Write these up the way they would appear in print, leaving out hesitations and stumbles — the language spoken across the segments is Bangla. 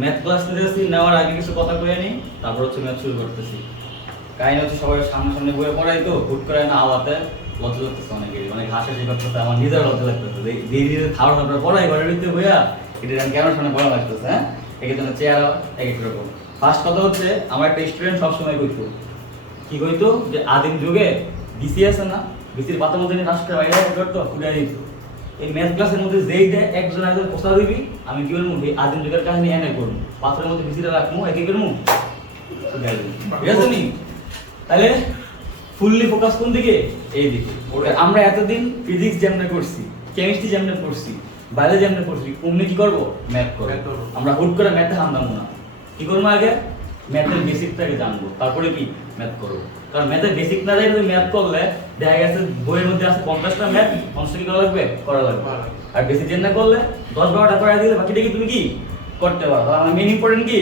ম্যাথ ক্লাস নিতেছি, নেওয়ার আগে কিছু কথা কয়ে নিই, তারপর হচ্ছে ম্যাথ শুরু করতেছি। কাহিনী হচ্ছে সবাই সামনে সামনে বইয়ে পড়াই তো, হুট করে না আওয়াতে লজ্জা লাগতেছে অনেকেরই, অনেক হাসাহাসি করতেছে, আমার নিজের লজ্জা লাগতেছে। ধীরে ধীরে খাওয়ার তারপরে পড়াই ঘরের ভিতরে বইয়া এটা কেন সামনে পড়া লাগতেছে। হ্যাঁ, এক একজনের চেয়ার এক এক রকম। ফার্স্ট কথা হচ্ছে, আমার একটা স্টুডেন্ট সবসময় কইতো, কি কইতো যে আদিম যুগে বিসি আছে না, বিসির পাতার মধ্যে রাষ্ট্রের বাইরে করতো, উড়াই দিত। এই ম্যাথ ক্লাসের মধ্যে যেইটা একজন একজন প্রস্তাব দিবি, আমি কি করবো এই আদিম যুগের কাহিনী এনে করবো, পাথরের মধ্যে বিসিটা রাখবো, একই করবো, ঠিক আছে নি? তাহলে ফুললি ফোকাস কোন দিকে? এই দিকে। আমরা এতদিন ফিজিক্স যেমন করছি, কেমিস্ট্রি যেমন করছি, বায়োলজি যেমন করছি, অমনি কি করবো? ম্যাথ করবো। আমরা হুট করে ম্যাথে হামদামো না, কি করবো? আগে ম্যাথের বেসিকটাকে জানবো, তারপরে কি ম্যাথ করবো। কারণ ম্যাথের বেসিক না জানলে ম্যাথ করলে দেখা গেছে বইয়ের মধ্যে আছে 50টা ম্যাথ, 50টা কি করা লাগবে? করা লাগবে। আর বেসিক জেন না করলে 10-12টা করে দিলে বাকিটা কি তুমি কি করতে পারো। তাহলে মেইন ইম্পর্টেন্ট কি?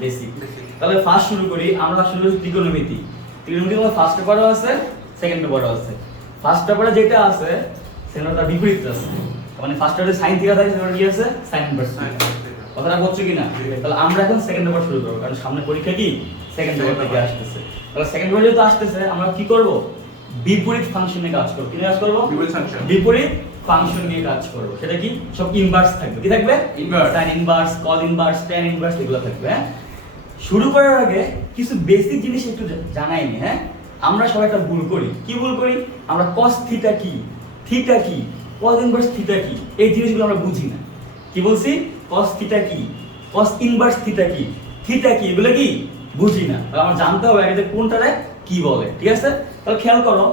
বেসিক। তাহলে ফার্স্ট শুরু করি, আমরা শুরু করি ত্রিকোণমিতি। ত্রিকোণমিতি তোমার ফার্স্ট পেপারও আছে, সেকেন্ড পেপারও আছে। ফার্স্ট পেপারে যেটা আছে সেটা বিপরীত আছে, মানে ফার্স্ট পেপারে সাইন থিটা থাকে, সেটা কি আছে? Sign inverse. কথাটা বলছো কি না? তাহলে আমরা এখন সেকেন্ড পেপার শুরু করব, কারণ সামনে পরীক্ষা কি সেকেন্ড পেপার থেকে আসতেছে। তাহলে সেকেন্ড পেপার যেহেতু আসতেছে, আমরা কি করব? বিপরীত ফাংশন নিয়ে কাজ করব। কি নিয়ে কাজ করব? বিপরীত ফাংশন নিয়ে কাজ করব। সেটা কি? সব ইনভার্স থাকবে। কি থাকবে? Inverse. Sign inverse, cos inverse, tan inverse, এগুলো থাকবে। হ্যাঁ, শুরু করার আগে কিছু বেসিক জিনিস একটু জানাইনি। হ্যাঁ, আমরা সবাই একটা ভুল করি। কি ভুল করি? আমরা cos থিটা কি, থিটা কি, cos ইনভার্স থিটা কি, এই জিনিসগুলো আমরা বুঝি না। কি বলছি? cos থিটা কি, cos ইনভার্স থিটা কি, থিটা কি, এগুলো কি বুঝি না। তাহলে আমরা জানতে হবে আগে কোনটারে কি বলে। ঠিক আছে? তাহলে খেয়াল করো,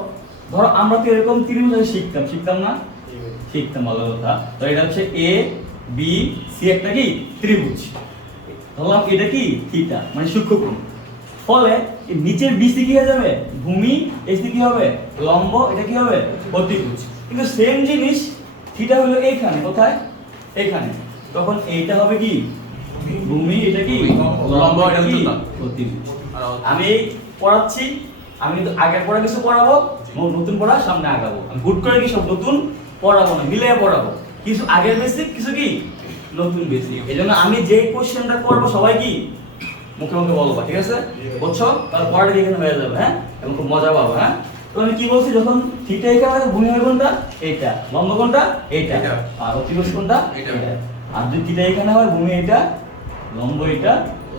ধরো আমরা তো এরকম ত্রিভুজ শিখতাম না? শিখতাম, ভালো কথা। তো এটা হচ্ছে এ বি সি একটা কি ত্রিভুজ, ধরলাম এটা কি থিটা, মানে সূক্ষ্মকোণ। ফলে এই নিচের বিসি কি হয়ে যাবে? ভূমি। এসি কি হবে? লম্ব। এটা কি হবে? অতিভুজ। কিন্তু সেম জিনিস থিটা হলো এইখানে, কোথায়? এইখানে। তখন এইটা হবে কি ভূমি, এটা কি লম্ব, এটা কি অতিভুজ। আমি পড়াচ্ছি, আমি কিন্তু আগের পড়া কিছু পড়াবো, নতুন পড়া সামনে আগাবো। আমি হুট করে কি সব নতুন পড়াবো না, মিলিয়ে পড়াবো। কিছু আগের বেসিক, কিছু কি নতুন বেসিক। এজন্য আমি যে কোশ্চেনটা করবো সবাই কি মুখে মুখে বলবো। ঠিক আছে? বুঝছো? তাহলে পড়াটা এখানে হয়ে যাবে। হ্যাঁ, এবং খুব মজা পাবো। হ্যাঁ, তো আমি কি বলছি, যখন থিটা এখানে, ভূমি হয় কোনটা? এইটা। লম্ব কোনটা? এইটা। আর অতিভুজ কোনটা? এইটা। আর যদি থিটা এখানে হয়, ভূমি এটা, লম্ব এটা,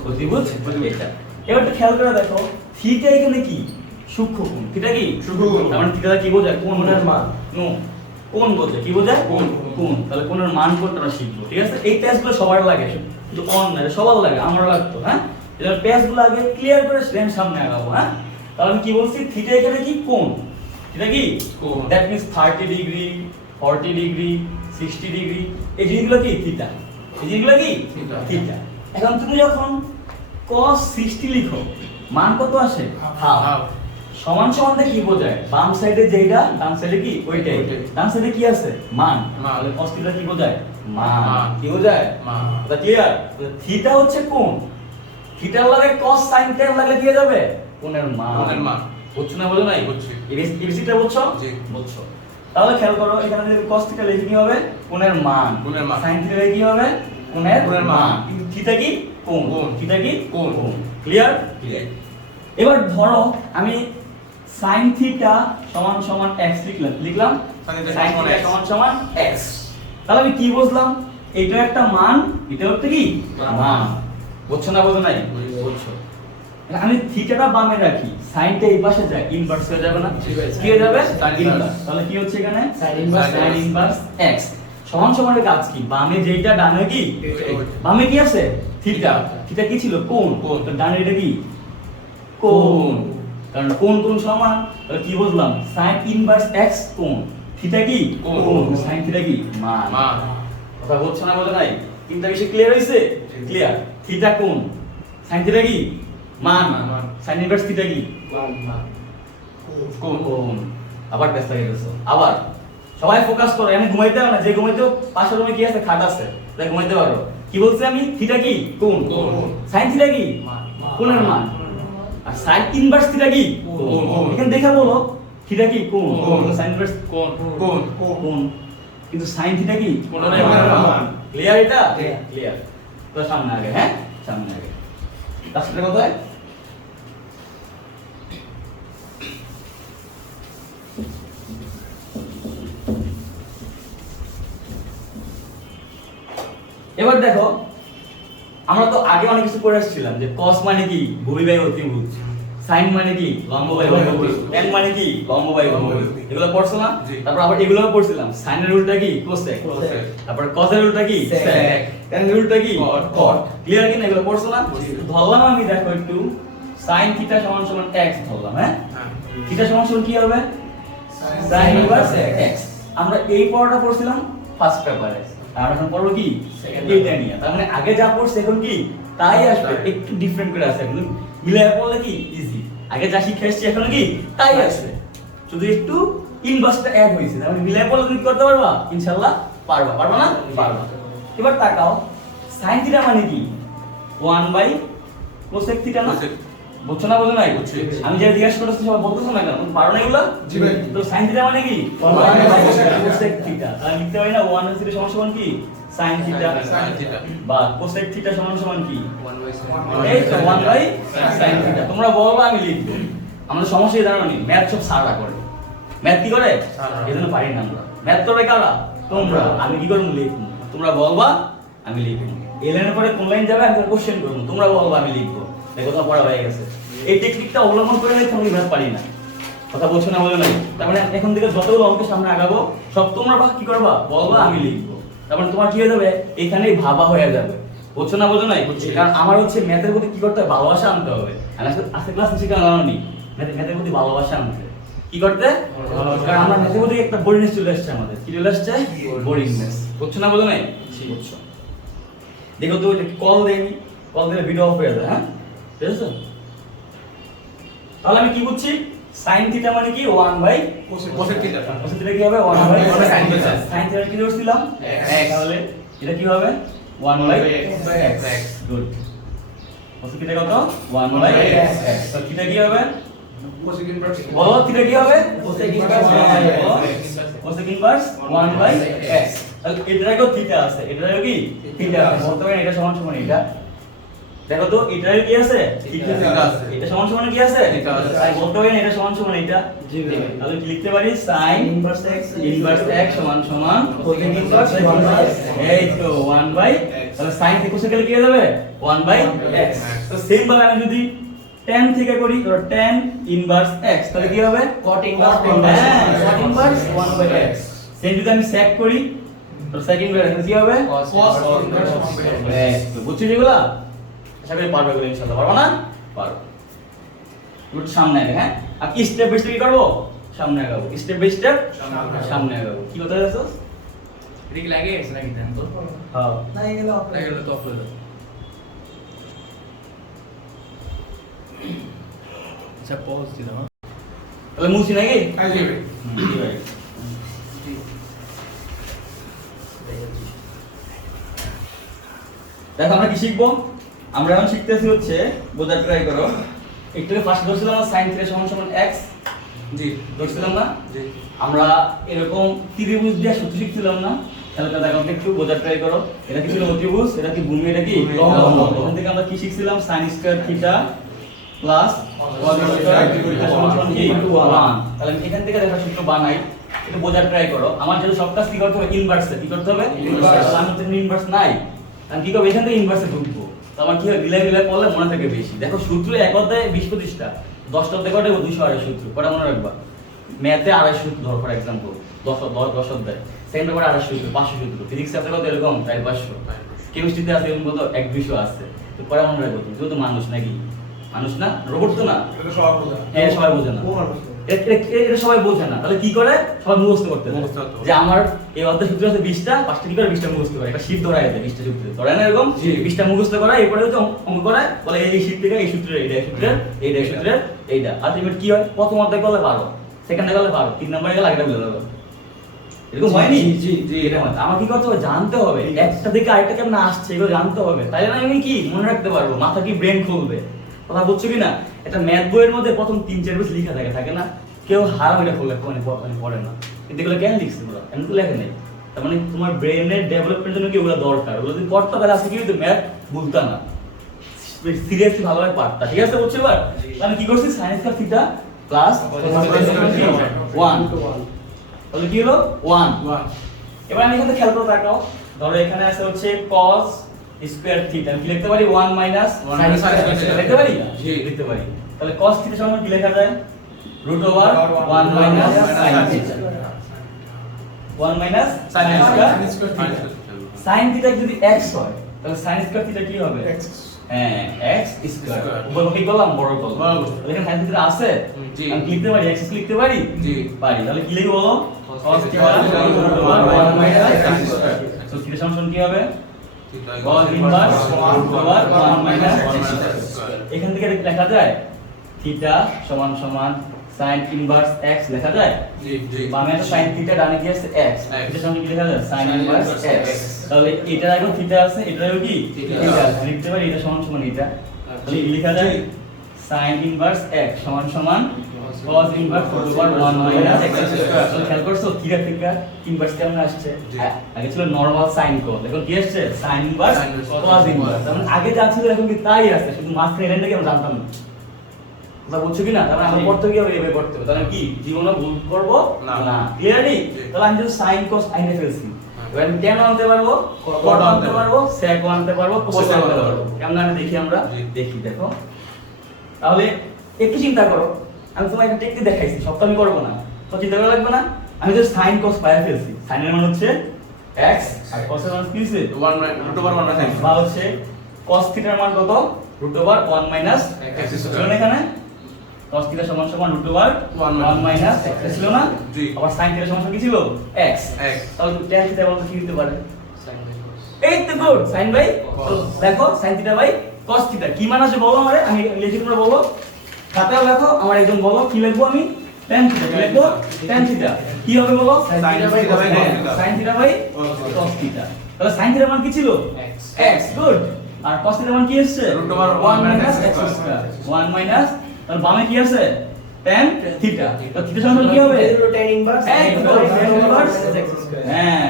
অতিভুজ এটা। এবার একটু খেয়াল করে দেখো, থিটা এখানে কি সূক্ষ্মকোণ। থিটা কি সূক্ষ্মকোণ, তার মানে থিটা কি বোঝায়? কোণের মান। নো, কোণ বোঝায়। কি বোঝায়? কোণ। তাহলে কোণের মান কোনটা আমরা শিখবো। ঠিক আছে? এই টেস্টগুলো সবার লাগে, কিন্তু অন না, সবার লাগে, আমার লাগতো। হ্যাঁ, এবার টেস্টগুলো আগে ক্লিয়ার করে স্টুডেন্ট সামনে আগাবো। হ্যাঁ, তাহলে আমি কি বলছি, থিটা এখানে কি কোণ। এটা কি কোণ, that means 30 degree, 40 degree, 60 degree, এই জিনিসগুলো কি থিটা। এই জিনিসগুলো কি থিটা। এখন তুমি যখন cos 60 লিখো, মান কত আসে? হাফ। সমান সমান দিয়ে কি বোঝায়? বাম সাইডে যেটা, ডান সাইডে কি ওইটাই। ডান সাইডে কি আছে? মান। তাহলে cos থিটা কি বোঝায়? মান। কি বোঝায়? মান। এটা ক্লিয়ার? থিটা হচ্ছে কোণ, থিটার লাগে cos sin tan লাগলে কি হয়ে যাবে? কোণের মান। কোণের মান। বুঝছো না? বোঝো নাই? বুঝছি। এবিসিটা বুঝছো? জি বুঝছো। তাহলে খেয়াল করো, এখানে যদি cos থিটা লিখি কি হবে? কোণের মান। কোণের মান। sin থিটা কি হবে? কোণের মান। কিন্তু থিটা কি কোণ, থিটা কি কোণ। ক্লিয়ার? ক্লিয়ার। এবার ধরো আমি sin থিটা সমান সমান x লিখলাম, sin থিটা সমান সমান x। তাহলে আমি কি বুঝলাম? এটা একটা মান, এটা হচ্ছে কি মান। বুঝছো না? বোঝো নাই? বুঝছো। আমি থিটাটা বামে রাখি, সাইনটা এই পাশে যায়, ইনভার্স হয়ে যাবে না? কি হয়ে যাবে? ইনভার্স। তাহলে কি হচ্ছে এখানে? sin ইনভার্স x সমান সমানের কাজ কি? বামে যেটা, ডানে কি? বামে কি আছে? থিটা। থিটা কি ছিল? কোণ। তো ডানে এটা কি? কোণ। কারণ কোণ কোণ সমান, তাহলে কি বুঝলাম? sin ইনভার্স x কোণ, থিটা কি কোণ, sin থিটা কি মান। কথা বলছো না? বোঝো নাই? তিনটা বিষয় ক্লিয়ার হইছে? ক্লিয়ার। থিটা কোণ, sin থিটা কি মান, sin ইনভার্স থিটা কি কোণ। আবার ব্যস্ত হয়ে গেছো। আবার সবাই ফোকাস করো, আমি ঘুমাইতে হবে না। যে ঘুমাইতেও পাশের রুমে কি আছে? খাট আছে, তাই ঘুমাইতে পারো। কি বলছি আমি? থিটা কি কোণ, sin থিটা কি কোণের মান। আর sin ইনভার্স থিটা কি কোণ। এখানে দেখে বলো, থিটা কি কোণ, sin ইনভার্স কোণ, কিন্তু sin থিটা কি কোণের মান। ক্লিয়ার? এটা ক্লিয়ার। তো সামনে আগে। হ্যাঁ। সামনে আগে রাস্তাটা কোথায় এবার দেখো আমরা তো আগে অনেক কিছু পড়ে আসছিলাম যে cos মানে কি ভূমি বাই অতিভুজ, sin মানে কি লম্ব বাই অতিভুজ, tan মানে কি লম্ব বাই অতিভুজ, এগুলো পড়ছো না? তারপর আবার এগুলোও পড়ছিলাম, sin এর উল্টা কি cosec, তারপর cos এর উল্টা কি sec, tan এর উল্টা কি cot, ক্লিয়ার কি না? এগুলো পড়ছো না? ধরলাম আমি দেখো একটু sin θ = x ধরলাম, হ্যাঁ θ = কি হবে sin ইনভার্স x। আমরা এই পড়াটা পড়ছিলাম ফার্স্ট পেপারে, আর এখন পড়বো কি এটা নিয়ে। তার মানে আগে যা পড়ছে এখন কি তাই আসবে, একটু ডিফারেন্ট করে আসবে, এখন মিলায় পড়লে কি ইজি। আগে যা শিখে এসেছি এখন কি তাই আসবে, শুধু একটু ইনভার্সটা অ্যাড হয়েছে। তার মানে মিলায় পড়লে তুমি করতে পারবা ইনশাআল্লাহ, পারবা। পারবা না? পারবা। এবার তাকাও sin θ মানে কি 1/cosec θ না? বুঝছো না? বোঝো নাই? আমি যেটা জিজ্ঞাসা করতেছি সবাই বলতেছো না কেন? পারো না এগুলা? জি ভাই। তো sin θ মানে কি 1/cosec θ। তাহলে লিখতে পারি না 1/θ = কি sin θ, বা cosec θ = কি 1/sin। এই তো 1/sin θ। তোমরা বলবা আমি লিখব। আমাদের সমস্যা এই জানো নি, ম্যাথ সব সারা করে। ম্যাথ কি করে? এজন্য পারি না আমরা। ম্যাথ করবে কারা? তোমরা। আমি কি করব? লিখব। তোমরা বলবা আমি লিখব। এই লাইনের পরে কোন লাইন যাবে আমি কোশ্চেন করব, তোমরা বলবা আমি লিখব। দেখো তো পড়া হয়ে গেছে। এই টেকনিকটা অবলম্বন করে নিলে তুমি ম্যাথ পারি না। কথা বলছো না? বলো নাই? তার মানে এখন থেকে যতগুলো অঙ্কের সামনে আগাবো সব তোমরা কি করবা? বলবা আমি লিখব। তার মানে তোমার কি হয়ে যাবে? এখানেই ভাবা হয়ে যাবে। বুঝছো না? বোঝো নাই? কারণ আমার হচ্ছে ম্যাথের প্রতি কি করতে হবে? ভালোবাসা আনতে হবে। আমি আজকে ক্লাস শিখে আনানি ম্যাথের প্রতি ভালোবাসা আনতে। কি করতে? কারণ আমরা ম্যাথের প্রতি একটা বোরিংনেস চলে আসছে আমাদের। কি চলে আসছে? বোরিংনেস। বুঝছো না? বোঝো নাই? বুঝছো। দেখো তো এটা কল দেয়নি, কল দিলে ভিডিও অফ হয়ে যায়। হ্যাঁ ঠিক আছে? তাহলে আমি কি বুঝছি? sin θ মানে কি 1/cosec θ। cosec θ কি হবে? 1/sin θ। sin θ কি ধরছিলাম? x। তাহলে এটা কি হবে? 1/x। গুড। cosec θ কত? 1/x। তো θ কি হবে? cosec inverse. বলো θ কি হবে? cosec inverse 1/x। তাহলে এটারও θ আছে, এটারও কি θ আছে। বলতে পারেন এটা সমান সমান এটা। দেখো তো এটার কি আছে? θ আছে। এটা সমান সমান কি আছে? θ আছে। তাই বলতে পারেন এটা সমান সমান এটা। জি ভাই। তাহলে কি লিখতে পারি? sin ইনভার্স x সমান সমান cosec ইনভার্স 1/x। এই তো 1/x। তাহলে sin থেকে cosec কি হয়ে যাবে? 1/x। তো সেম ভাবে আমি যদি tan থেকে করি, তো tan ইনভার্স x, তাহলে কি হবে? cot inverse 1/x। সেম যদি আমি sec করি, তো sec ইনভার্স কি হবে? cos inverse 1/x। তো বুঝছো যেগুলা? আশা করি পারবে বলে ইনশাআল্লাহ। পারবো না? পারবো। একটু সামনে আগে, হ্যাঁ? আর কি স্টেপ বাই স্টেপ কি করব? সামনে আগাবো। স্টেপ বাই স্টেপ সামনে আগাবো। কি কথা আছে? এটা কি লাগে? লাগি দেন তো। হ্যাঁ। লাগে গেল অফ হয়ে যাবে। আচ্ছা পজ দিলাম। তাহলে মুছি নাকি? হ্যাঁ জি ভাই। জি ভাই। দেখো আমরা কি শিখবো? আমরা এখন শিখতেছি হচ্ছে, বোঝার ট্রাই করো। একটু ফার্স্ট ধরছিলাম sin θ = x। জি ধরছিলাম না? জি। আমরা এরকম ত্রিভুজ দিয়ে সূত্র শিখছিলাম না? তাহলে দেখো একটু বোঝার ট্রাই করো। এটা কি ছিল? ত্রিভুজ। এটা কি ভূমি? এটা কি লম্ব। এখান থেকে আমরা কি শিখছিলাম? sin square θ plus cos square θ = কি 1। তাহলে এখান থেকে দেখো সূত্র বানাই, একটু বোঝার ট্রাই করো। আমার যেটা সব কাজ কি করতে হবে? ইনভার্সে। কি করতে হবে? ইনভার্স। আমি তো ইনভার্স নাই, আমি কি করব? এখান থেকে ইনভার্সে ঢুকবো। তো আমার কি হয়? বিলাই পড়লে মনে থাকে বেশি। দেখো সূত্র এক অধ্যায়ে 20-25টা, 10টা অধ্যায় করে 200 সূত্র। কটা মনে রাখবা? ম্যাথে 250 সূত্র ধর ফর एग्जांपल 10 অধ্যায়। সেকেন্ড পেপারে 250 সূত্র, 500 সূত্র। ফিজিক্সে আছে কত? এরকম 400। কেমিস্ট্রিতে আছে এরকম কত? 1-200 আছে। তো কটা মনে রাখবো? তুমি তো মানুষ নাকি? মানুষ না? রোবট তো না? এটা সবাই বোঝে না। হ্যাঁ সবাই বোঝে না। এটা সবাই বোঝে না। তাহলে কি করে? সবাই মুখস্থ করতে হবে যে আমার এই অধ্যায় সূত্র আছে 20টা, 5টা কি করে? 20টা মুখস্থ করে। এটা শীট ধরায় দেয় 20টা সূত্র। ধরায় না এরকম? 20টা মুখস্থ করা, এরপরে হচ্ছে অঙ্ক করে বলে এই শীট থেকে এই সূত্রের এইটা, এই সূত্রের এইটা, এই সূত্রের এইটা। আলটিমেট কি হয়? প্রথম অধ্যায় করলে 12, সেকেন্ডে করলে 12, 3 নম্বরে গেলে আগেটা বলে দেবো। এরকম হয়নি? জি জি এটা হয়। আমার কি করতে হবে? জানতে হবে একটা থেকে আরেকটা কেমন আসছে, এগুলো জানতে হবে। তাহলে না আমি কি মনে রাখতে পারবো, মাথা কি ব্রেন খুলবে। কথা বুঝছো কি না? একটা ম্যাথ বইয়ের মধ্যে প্রথম 3-4 পেজ লেখা থাকে না? কেউ হারাম এটা করলে পড়ে না। কিন্তু এগুলো কেন লিখছে? ওরা এমন তো লেখে নেই। তার মানে তোমার ব্রেনের ডেভেলপমেন্টের জন্য কি ওগুলো দরকার। ওগুলো যদি পড়তে পারে আজকে কি হতো? ম্যাথ ভুলতা না। সিরিয়াসলি ভালোভাবে পারতা, ঠিক আছে? বুঝছো এবার? তাহলে কি করছি, sin স্কয়ার থিটা প্লাস 1, তাহলে কি হলো 1। এবার আমি এখানে খেয়াল করে রাখো, ধরো এখানে আছে হচ্ছে cos স্কয়ার থিটা, আমি কি লিখতে পারি 1 মাইনাস sin স্কয়ার থিটা লিখতে পারি? জি লিখতে পারি। তাহলে cos থিটা সমান কি লেখা যায়, √1 minus sin theta, 1 minus sin square theta. sin theta যদি x হয় তাহলে sin স্কয়ার থিটা কি হবে, হ্যাঁ x স্কয়ার, উপরে কি করলাম, বড় করলাম। তাহলে এখানে sin থিটা আছে, আমি কি লিখতে পারি, x লিখতে পারি? জি পারি। তাহলে কি লিখব, বলো, cos theta √1 minus sin square. তো থিটা সমান কি হবে, cos inverse √1 minus sin square. এখান থেকে লেখা যায় থিটা সমান সমান sin ইনভার্স x লেখা যায়? জি জি। বামে আছে sin থিটা, ডানে কি আছে x, এটা সমান কি লেখা যায়, sin ইনভার্স x। তাহলে এটা এখন থিটা আছে, এটাও কি থিটা আছে, লিখতে পারি এটা সমান সমান এটা। তাহলে কি লেখা যায়, sin ইনভার্স x সমান সমান cos inverse √1 minus x square. তাহলে খেয়াল করছো থিটা থেকে ইনভার্স কেমন আসছে, আগে ছিল নরমাল sin cos, এখন কি আসছে sin ইনভার্স cos ইনভার্স। তার মানে আগে যা ছিল এখন কি তাই আছে, শুধু মাঝখানে এর নাকি আমরা জানতাম না। তোমরা বুঝছো কি না? তাহলে আমরা পড়তে গিয়ে এভাবে পড়তে হবে, তাহলে কি জীবনে ভুল করব না। ক্লিয়ারলি? তাহলে আমি যদি sin cos আইনে ফেলছি, এবার আমি tan আনতে পারবো, cot আনতে পারবো, sec আনতে পারবো, cos আনতে পারবো। কেমন আনে দেখি আমরা, দেখি দেখো। তাহলে একটু চিন্তা করো, আমি তোমার একটা টেকনিক দেখাইছি, সব তো আমি করব না, তো চিন্তা করা লাগবে না। আমি যদি sin cos পাই ফেলছি, sin এর মান হচ্ছে x আর cos এর মান কি হচ্ছে 1 √1 মাইনাস x, বা হচ্ছে cos থিটার মান কত, √1 মাইনাস x স্কয়ার। এখানে cos থিটা সমান সমান √1 মাইনাস x ছিল না? আবার sin থিটা সমান কি ছিল, x। তাহলে tan থিটা বলতে কি দিতে পারে, sin বাই cos। এই তো গুড, sin বাই cos। দেখো sin theta by cos theta কি মান আছে বলো আমারে, আমি লিখি, তোমরা বলো, খাতায় লেখো, আমার একদম বলো কি লিখবো, আমি tan থিটা লিখবো। tan থিটা কি হবে বলো, sin theta by cos theta. তাহলে sin থিটার মান কি ছিল, x। গুড। আর cos থিটার মান কি এসেছে, √1 মাইনাস x স্কয়ার, 1 মাইনাস, তাহলে বামে কি আছে tan থিটা। তো থিটা সমান কি হবে, tan ইনভার্স x স্কয়ার, হ্যাঁ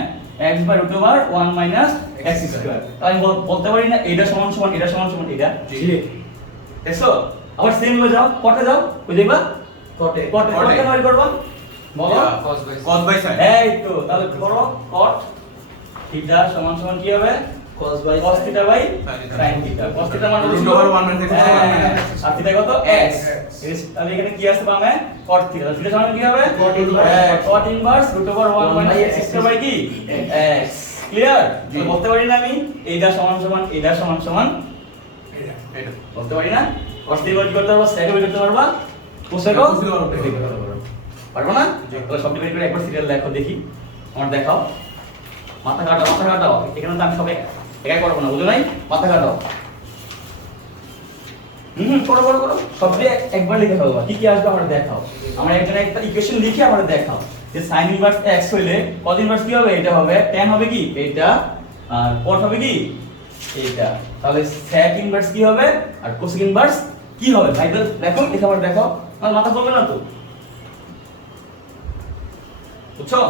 x by √1 minus x square. তাহলে আমি বলতে পারি না এটা সমান সমান এটা সমান সমান এটা? জি। দেখছো? আবার সেম হয়ে যাও, কটে যাও, কই যাইবা, কটে কেন বের করবা বলো, cos বাই sin। এই তো, তাহলে করো cot থিটা সমান সমান কি হবে, cos theta by sin theta. cos theta মান √1 মাইনাস x আর থিটা কত, x। তাহলে এখানে কি আছে বামে, cot থিটা। থিটা সমান কি হবে, cot inverse √1 minus x square by কি x। ক্লিয়ার? তাহলে বলতে পারি না আমি এইটা সমান সমান এটা সমান সমান এটা, বলতে পারি না? cos থিটা কি করতে পারবো, sec বের করতে পারবা, cosec পারবো না? তাহলে সব ডিভাইড করে একবার সিরিয়াল লেখো দেখি, আমার দেখাও, মাথা কাটাও। এখানে তো আমি সব একাই করবো না, বুঝো নাই? মাথা কাটাও। করো সব দিয়ে একবার লিখে ফেলবা, কি কি আসবে আমার দেখাও। আমরা এখানে একটা ইকুয়েশন লিখে আমার দেখাও যে sin ইনভার্স x হইলে cos ইনভার্স কি হবে, এটা হবে, tan হবে কি এটা, আর cot হবে কি এটা। তাহলে sec ইনভার্স কি হবে আর cosec ইনভার্স কি হবে, ভাই দেখো লিখে আমার দেখাও, আমার মাথা ঘুরবে না তো, বুঝছো?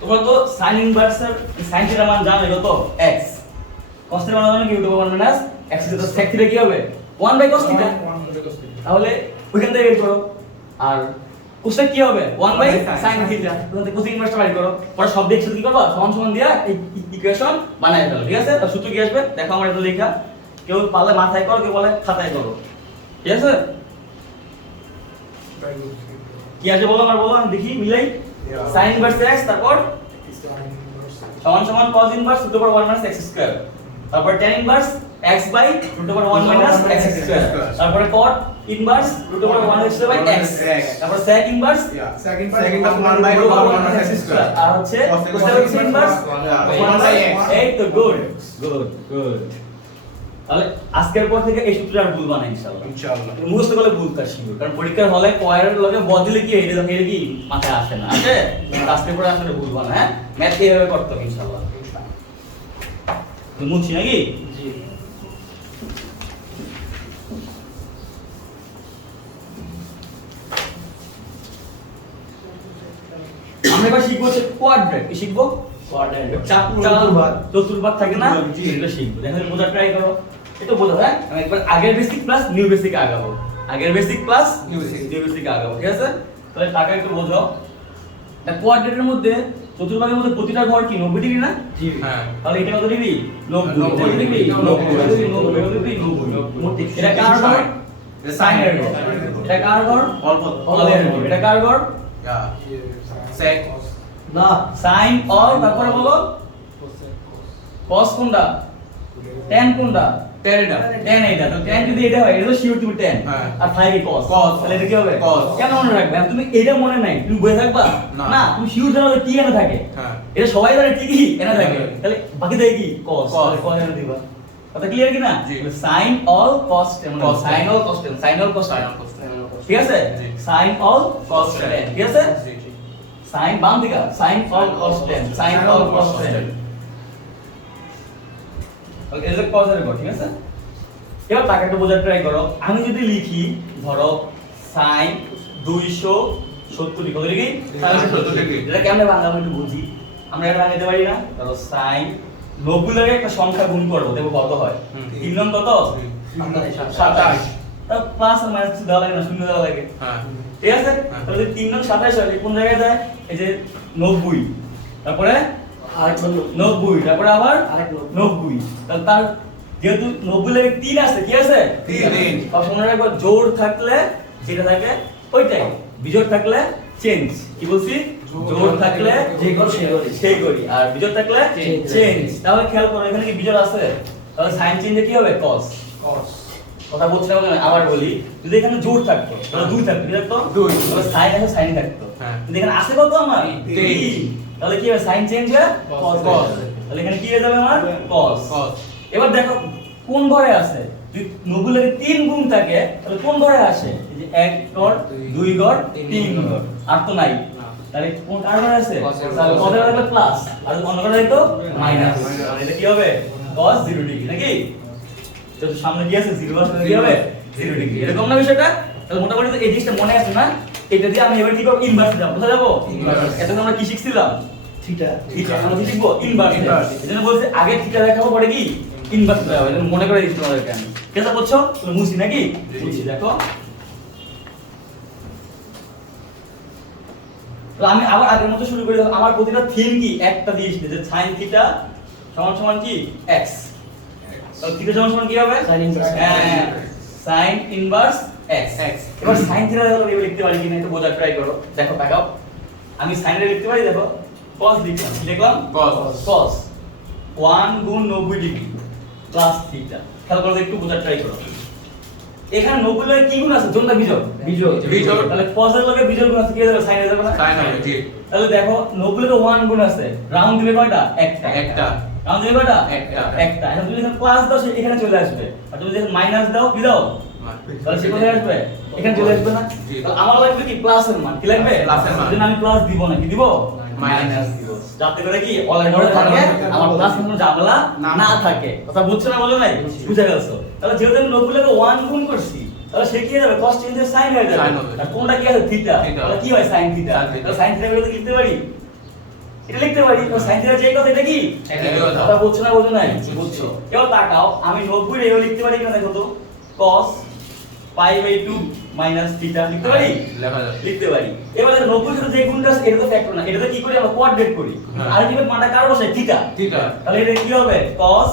তোমরা তো sin ইনভার্সের sin থিটার মান জানো, এটা তো x, cos থিটার মান জানো কি √1 মাইনাস x। তো sec থিটা কি হবে, 1 বাই cos থিটা। তাহলে ওইখান থেকে বের করো। আর cosec কি হবে, 1 বাই sin থিটা। তাহলে cosec ইনভার্সটা বের করো, পরে সব দিক কি করবা, সমান সমান দিয়া ইকুয়েশন বানায় ফেলো, ঠিক আছে? তার সূত্র কি আসবে দেখো, আমার এটা লেখা, কেউ পারলে মাথায় করো, কেউ বলে খাতায় করো, ঠিক আছে? কি আছে বলো, আমার বলো, আমি দেখি মিলাই। sin ইনভার্স x, তারপর সমান সমান cos inverse √1 minus x square, তারপর tan inverse x by √1 minus x square, তারপর cot inverse √1 minus x by x, তারপর sec inverse 1 by √1 minus x square, আর হচ্ছে cosec ইনভার্স 1 বাই x। এই তো গুড। তাহলে আজকের পর থেকে এই সূত্রটা আর ভুলবা না ইনশাআল্লাহ। ইনশাআল্লাহ মুখস্থ করলে ভুল কাজ শিখবে, কারণ পরীক্ষার হলে কয়ের লগে বদলে কি এটা কি মাথায় আসে না, আসে আজকের পরে আসলে ভুলবা না। হ্যাঁ, ম্যাথ এইভাবে করতে হবে ইনশাআল্লাহ। মুছি নাকি? জি। আমরা এবার শিখবো হচ্ছে কোয়াড্রেট। কি শিখবো? কোয়াড্রেট চতুর্ভাগ থাকে না, এটা শিখবো। দেখো বোঝা ট্রাই করো, এটা বোঝো। হ্যাঁ, আমি একবার আগের বেসিক প্লাস নিউ বেসিক আগাবো, আগের বেসিক প্লাস নিউ বেসিক আগাবো, ঠিক আছে? তাহলে টাকা একটু বোঝো। এটা কোয়াড্রেটের মধ্যে চতুর্ভাগের মধ্যে প্রতিটা ঘর কি 90 ডিগ্রি না? জি হ্যাঁ। তাহলে এটা কত ডিগ্রি? 90 ডিগ্রি। 90 ডিগ্রি। এটা কার ঘর? সাইনের ঘর। এটা কার ঘর? অল্প অলের ঘর। এটা কার ঘর? সেক না, সাইন অল, তারপরে বলো cos কোনটা? tan কোনটা? tan এটা। tan এটা। তো tan যদি এটা হয়, এটা তো শিওর তুমি tan। হ্যাঁ। আর 5 এ cos। cos। তাহলে এটা কি হবে? cos। কেন মনে রাখবে? তুমি এটা মনে নাই, তুমি বুঝে থাকবা? না। না, তুমি শিওর জানো যে t এনে থাকে। হ্যাঁ। এটা সবাই জানে t কি এনে থাকে। হ্যাঁ। তাহলে বাকি থাকে কি? cos। cos। তাহলে cos এনে দিবা। কথা ক্লিয়ার কি না? জি। sin all cos tan, cos sin all cos tan, sin all cos tan। ঠিক আছে? জি। sin all cos tan, ঠিক আছে? জি জি। sin বাম দিকে sin all cos tan, sin all cos tan। ওকে, এটা cos এর ঘর, ঠিক আছে? এবার টাকাটা বোঝার ট্রাই করো। আমি যদি লিখি ধরো sin 270 ডিগ্রি, কত ডিগ্রি? 270 ডিগ্রি। এটা কেমনে বাংলা আমি একটু বুঝি। আমরা এটা বানাইতে পারি না? ধরো sin 90 লাগে একটা সংখ্যা গুণ করব, দেখো কত হয়। 3 নং কত? 27। তার প্লাস আর মাইনাস দেওয়া লাগে না, শূন্য দেওয়া লাগে। হ্যাঁ। ঠিক আছে? হ্যাঁ। তাহলে 3 নং 27 হয়, কোন জায়গায় যায়? এই যে 90, তারপরে আরেক 90, তারপরে আবার আরেক 90। তাহলে তার যেহেতু 90 লাগে 3 আছে, কি আছে? তিন। সব মনে রাখবো, জোড় থাকলে যেটা থাকে ওইটাই, বিজোড় থাকলে চেঞ্জ। কি বলছি? জোড় থাকলে যে ঘর সেই ঘরই। সেই করি, আর বিজোড় থাকলে Change। চেঞ্জ। তাহলে খেয়াল করো এখানে কি বিজোড় আছে? তাহলে সাইন চেঞ্জে কি হবে? cos। কথা বলছিলাম না, আবার বলি, যদি এখানে জোড় থাকতো তাহলে 2 থাকতো, কি থাকতো? দুই। তাহলে সাইন আছে, সাইন থাকতো। হ্যাঁ। কিন্তু এখানে আছে কত আমার? তিন। 3। তাহলে কি হবে? সাইন চেঞ্জ হয়ে cos হয়ে cos। যাবে। তাহলে এখানে কি হয়ে যাবে আমার? cos। cos। এবার দেখো কোন ঘরে আছে? যদি 90 এর 3 গুণ থাকে তাহলে কোন ঘরে আসে? এই যে 1 ঘর, 2 ঘর, 3 ঘর। আর তো নাই। তাহলে কোন কার ঘরে আছে? cos এর তাহলে ঘরে। কত থাকবে? প্লাস, আর অন্য ঘরে তো মাইনাস। minus। তাহলে এটা কি হবে? cos 0 ডিগ্রি নাকি? তো সামনে কি আছে? 0 আছে, কি হবে? 0 ডিগ্রি। এরকম না বিষয়টা? তাহলে মোটামুটি তো এই জিনিসটা মনে আছে না? এটা দিয়ে আমি এবার কি করব? ইনভার্স যাব। কোথায় যাব? Inverse। এতক্ষণ আমরা কি শিখছিলাম? Theta theta. আমরা কি শিখবো? ইনভার্স। Inverse। এজন্য বলছে আগে থিটা দেখাবো, পরে কি ইনভার্স দেখাবো। এটা মনে করে দিচ্ছি তোমাদেরকে আমি। কেসা করছো? তুমি মুছি নাকি? জি। মুছি। দেখো তো আমি আবার আগের মতো শুরু করি। দেখো আমার প্রতিটা থিম কি একটা দিয়ে এসেছে, যে sin থিটা সমান সমান কি x। তাহলে থিটা সমান সমান কি হবে? Sin inverse হ্যাঁ, sin ইনভার্স x। X। এবার sin থিটা দেখো এভাবে লিখতে পারি কিনা একটু বোঝার ট্রাই করো। দেখো তাকাও, আমি sin এর লিখতে পারি। দেখো cos লিখলাম, কি লিখলাম? cos। cos 1 গুণ 90 ডিগ্রি প্লাস থিটা। খেয়াল করো, একটু বোঝার ট্রাই করো। এখানে 90 এর কি গুণ আছে? যোগটা বিজোড়। বিজোড়। তাহলে cos এর লগে বিজোড় গুণ আছে, কি হয়ে যাবে? sin হয়ে যাবে না? sin হবে, জি। তাহলে দেখো 90 এর 1 গুণ আছে, রাউন্ড দিলে কয়টা? একটা। একটা। রাউন্ড দিলে কয়টা? একটা। একটা। এখন তুমি যখন প্লাস দাও সে এখানে চলে আসবে, আর তুমি যখন মাইনাস দাও কি দাও? তাহলে সে কোথায় আসবে? এখানে চলে আসবে না? জি। তাহলে আমার লাগবে কি? প্লাস এর মান। কি লাগবে? প্লাস এর মান। এজন্য আমি প্লাস দিব না, কি দিব? মাইনাস দিব। যাতে করে কি অল ঘরে থাকে, আমার প্লাস কোনো ঝামেলা না থাকে। কথা বুঝছো না? বলো নাই? বুঝা গেছো? তাহলে যেহেতু আমি 90 এর 1 গুণ করছি, তাহলে সে কি হয়ে যাবে? cos চেঞ্জের sin হয়ে যাবে। Sin হবে। আর কোনটা কি আছে? থিটা। থিটা। তাহলে কি হয়? sin theta. Sin theta। তাহলে sin থিটা বলে লিখতে পারি, এটা লিখতে পারি। তো sin থিটা যে কথা, এটা কি একই কথা। কথা বুঝছো না? বুঝো নাই? বুঝছো। এবার তাকাও, আমি 90 এর এভাবে লিখতে পারি কিনা দেখো তো। cos π/2 মাইনাস থিটা লিখতে পারি? লেখা যাবে। লিখতে পারি। এবার দেখো 90 এর সাথে যে গুণটা আছে এটা তো ফ্যাক্টর না, এটা তো কি করি আমরা? কোয়াড্রেট করি। হ্যাঁ। আলটিমেট মানটা কার বসাই? থিটা। থিটা। তাহলে এটা কি হবে? cos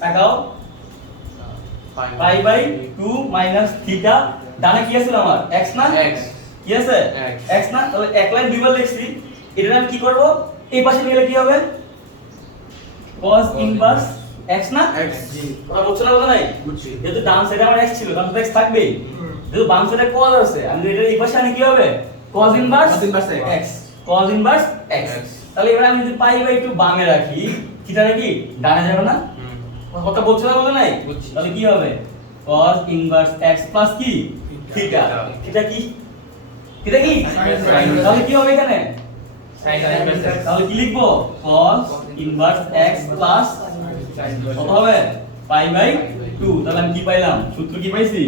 তাকাও π/2 মাইনাস থিটা। ডানে কি আছে আমার? x না? X। কি আছে? X। x না? তাহলে এক লাইন দুইবার লিখছি। এটা আমি কি করব? এই পাশে নিলে কি হবে? cos ইনভার্স x না? X। জি কথা বলছো না? কথা নাই? বুঝছি। যেহেতু ডান সাইডে আমার x ছিল, ডান সাইডে x থাকবেই। যেহেতু বাম সাইডে cos আছে, আমি যদি এটা এই পাশে আনি কি হবে? cos inverse Cos inverse x। cos inverse x। X। তাহলে এবার আমি যদি π/2 বামে রাখি, থিটাটা কি ডানে যাবে না? হুম। কথা বলছো না বলে নাই? বুঝছি। তাহলে কি হবে? cos ইনভার্স x প্লাস কি থিটা। থিটা কি? থিটা কি? Sin। তাহলে কি হবে এখানে? Sin inverse x। তাহলে কি লিখবো? cos ইনভার্স x প্লাস কত হবে? Pi by 2। তাহলে আমি কি পাইলাম? সূত্র কি পাইছি?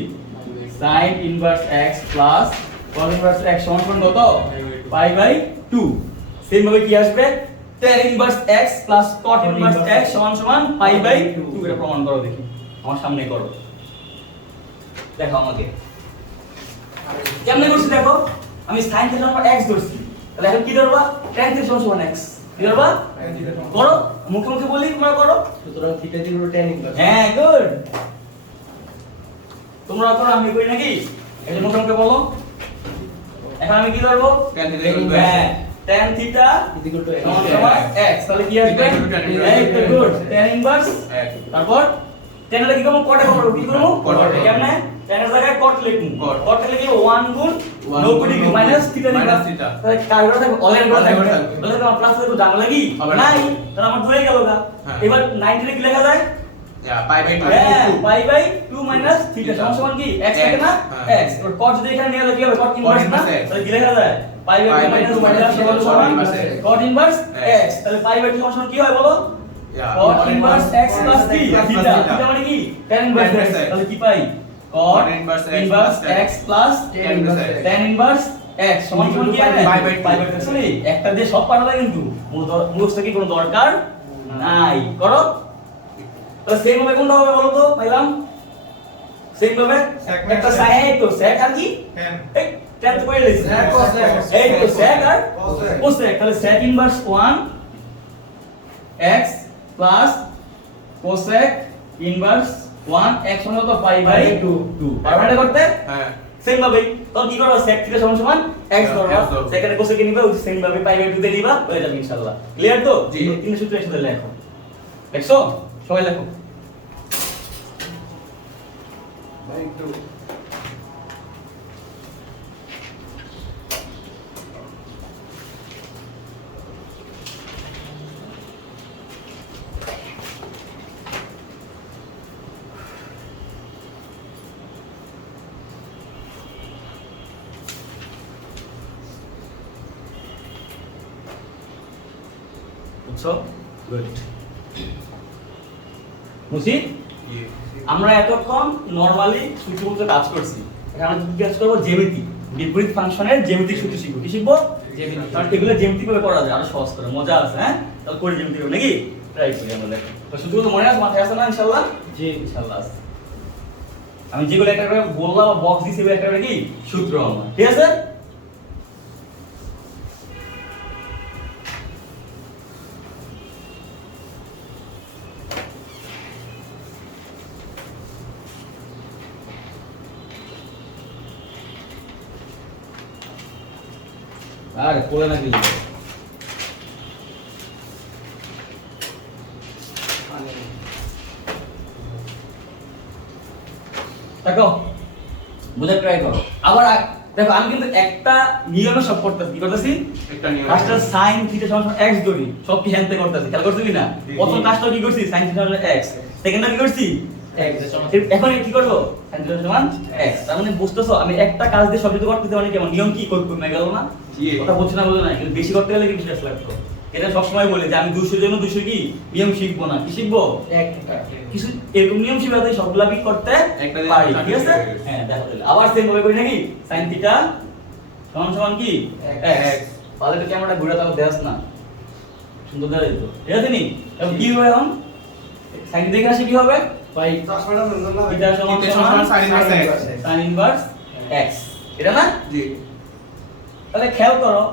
sin inverse x plus cos inverse x সমান সমান কত? পাই বাই 2। সেম ভাবে কি আসবে? tan inverse x plus cot inverse x সমান সমান পাই বাই 2। এটা প্রমাণ করো দেখি। আমার সামনে করো। দেখো আমাকে। কেমনে করছি দেখো? আমি sin থিটা সমান x ধরছি। তাহলে এখন কি ধরবা? tan থিটা সমান x। কি ধরবা? করো। মুখে মুখে বলি তোমরা করো। সুতরাং থিটা দিল tan ইনভার্স। হ্যাঁ গুড। তোমরা করো আমি করি নাকি? এটা মুখে মুখে বলো। এখন আমি কি ধরবো? Tan theta equal to হ্যাঁ, tan থিটা ইকুয়াল টু সমান সমান x। তাহলে কি আসবে? Tan equal to tan inverse। এই তো গুড। tan ইনভার্স এক। তারপর tan এর কি করব? cot এ করব। কি করব? Cot এ। কেমনে? tan এর জায়গায় cot লিখবো। Cot। cot এ লিখব 1 গুণ 1 90 গুণ degree 90 minus theta minus theta। তাহলে কার করে থাকবে? অলের করে অলের থাকবে। করে থাকবে। তাহলে তোমার প্লাস লিখব জানা লাগি? হবে না। নাই। তাহলে আমার ধরে গেল গা। হ্যাঁ। এবার 90 ডিগ্রি লেখা যায়? Pi by 2। হ্যাঁ, পাই বাই 2 মাইনাস থিটা সমান সমান কি x থাকে না হ্যাঁ। x এবার cot যদি এখানে নিয়ে আসলে কি হবে cot ইনভার্স না inverse x। তাহলে কি লেখা যায় পাই বাই 2 মাইনাস থিটা সমান সমান cot ইনভার্স x তাহলে পাই বাই 2 সমান সমান কি হয় বলো cot ইনভার্স x প্লাস কি থিটা থিটা মানে কি tan ইনভার্স x তাহলে কি পাই cot inverse x plus tan inverse x সমান সমান কি হবে পাই বাই 2। পাই বাই 2 শুনি একটা দিয়ে সব পারা যায় কিন্তু মুখস্থ কি কোনো দরকার নাই করো তাহলে সেম ভাবে কোনটা হবে বলো তো পাইলাম সেম ভাবে একটা সাইন তো sec আর কি এই tan তো কই লিখছি Sec, cos, sec। এই তো sec আর Cos, sec। cos sec তাহলে sec inverse 1 x plus cos sec inverse 1 x সমান কত পাই বাই 2 পারবে করতে হ্যাঁ। সেম ভাবে তো কি করব sec থিটা সমান সমান x ধরবা X ধরবো। sec এর cos কে নিবা সেম ভাবে পাই বাই 2 তে নিবা হয়ে যাবে ইনশাআল্লাহ ক্লিয়ার তো জি। তিন সূত্র একসাথে লেখো দেখছো সবাই লেখো বুঝছো গুড মুসি আমরা এতক্ষণ নরমালি সূত্রগুলো কাজ করছি এখন আমরা কি কাজ করব জ্যামিতি বিপরীত ফাংশনের জ্যামিতিক সূত্র শিখব কি শিখব জ্যামিতি কারণ এগুলো জ্যামিতিক ভাবে করা যায় আরো সহজ করে মজা আছে হ্যাঁ তাহলে করে জ্যামিতি হবে নাকি ট্রাই করি আমরা দেখো তো সূত্রগুলো মনে আছে মাথায় আছে না ইনশাআল্লাহ জি ইনশাআল্লাহ আছে আমি যেগুলো একটা করে বললাম বক্স দিছি একটা করে কি সূত্র আমার ঠিক আছে আরে পড়ে না কি দেখো বুঝে ট্রাই করো আবার দেখো আমি কিন্তু একটা নিয়মে সব করতেছি কি করতেছি একটা নিয়ম। ফার্স্টে sin থিটা সমান x ধরি সব কি হ্যান্তে করতেছি খেয়াল করছো কি না প্রথম কাজটা কি করছি sin থিটা সমান x সেকেন্ডটা কি করছি x এখন কি করব sin থিটা সমান x তার মানে বুঝতেছো আমি একটা কাজ দিয়ে সব কিছু করতেছি মানে কেমন নিয়ম কি কমে গেল না জি। কথা বলছ না বলে না কিন্তু বেশি করতে গেলে কিন্তু শেষ লাগতো এটা সব সময় বলি যে আমি 200 এর জন্য 200 কি নিয়ম শিখবো না কি শিখবো কিছু এরকম নিয়ম শিখবে সবগুলা কি করতে একটা দিয়ে পারি সবটা ঠিক আছে ঠিক আছে। হ্যাঁ দেখো তাহলে আবার সেম ভাবে করি নাকি sin থিটা সমান সমান কি x তাহলে তো ক্যামেরাটা ঘুরে তাও দেখাস না সুন্দর দেখা যেত ঠিক আছে নি এখন কি হবে এখন sin দেখে আসি কি হবে পাই থিটা সমান থিটা সমান সমান sin inverse x। sin inverse x এটা না জি। তাহলে খেয়াল করো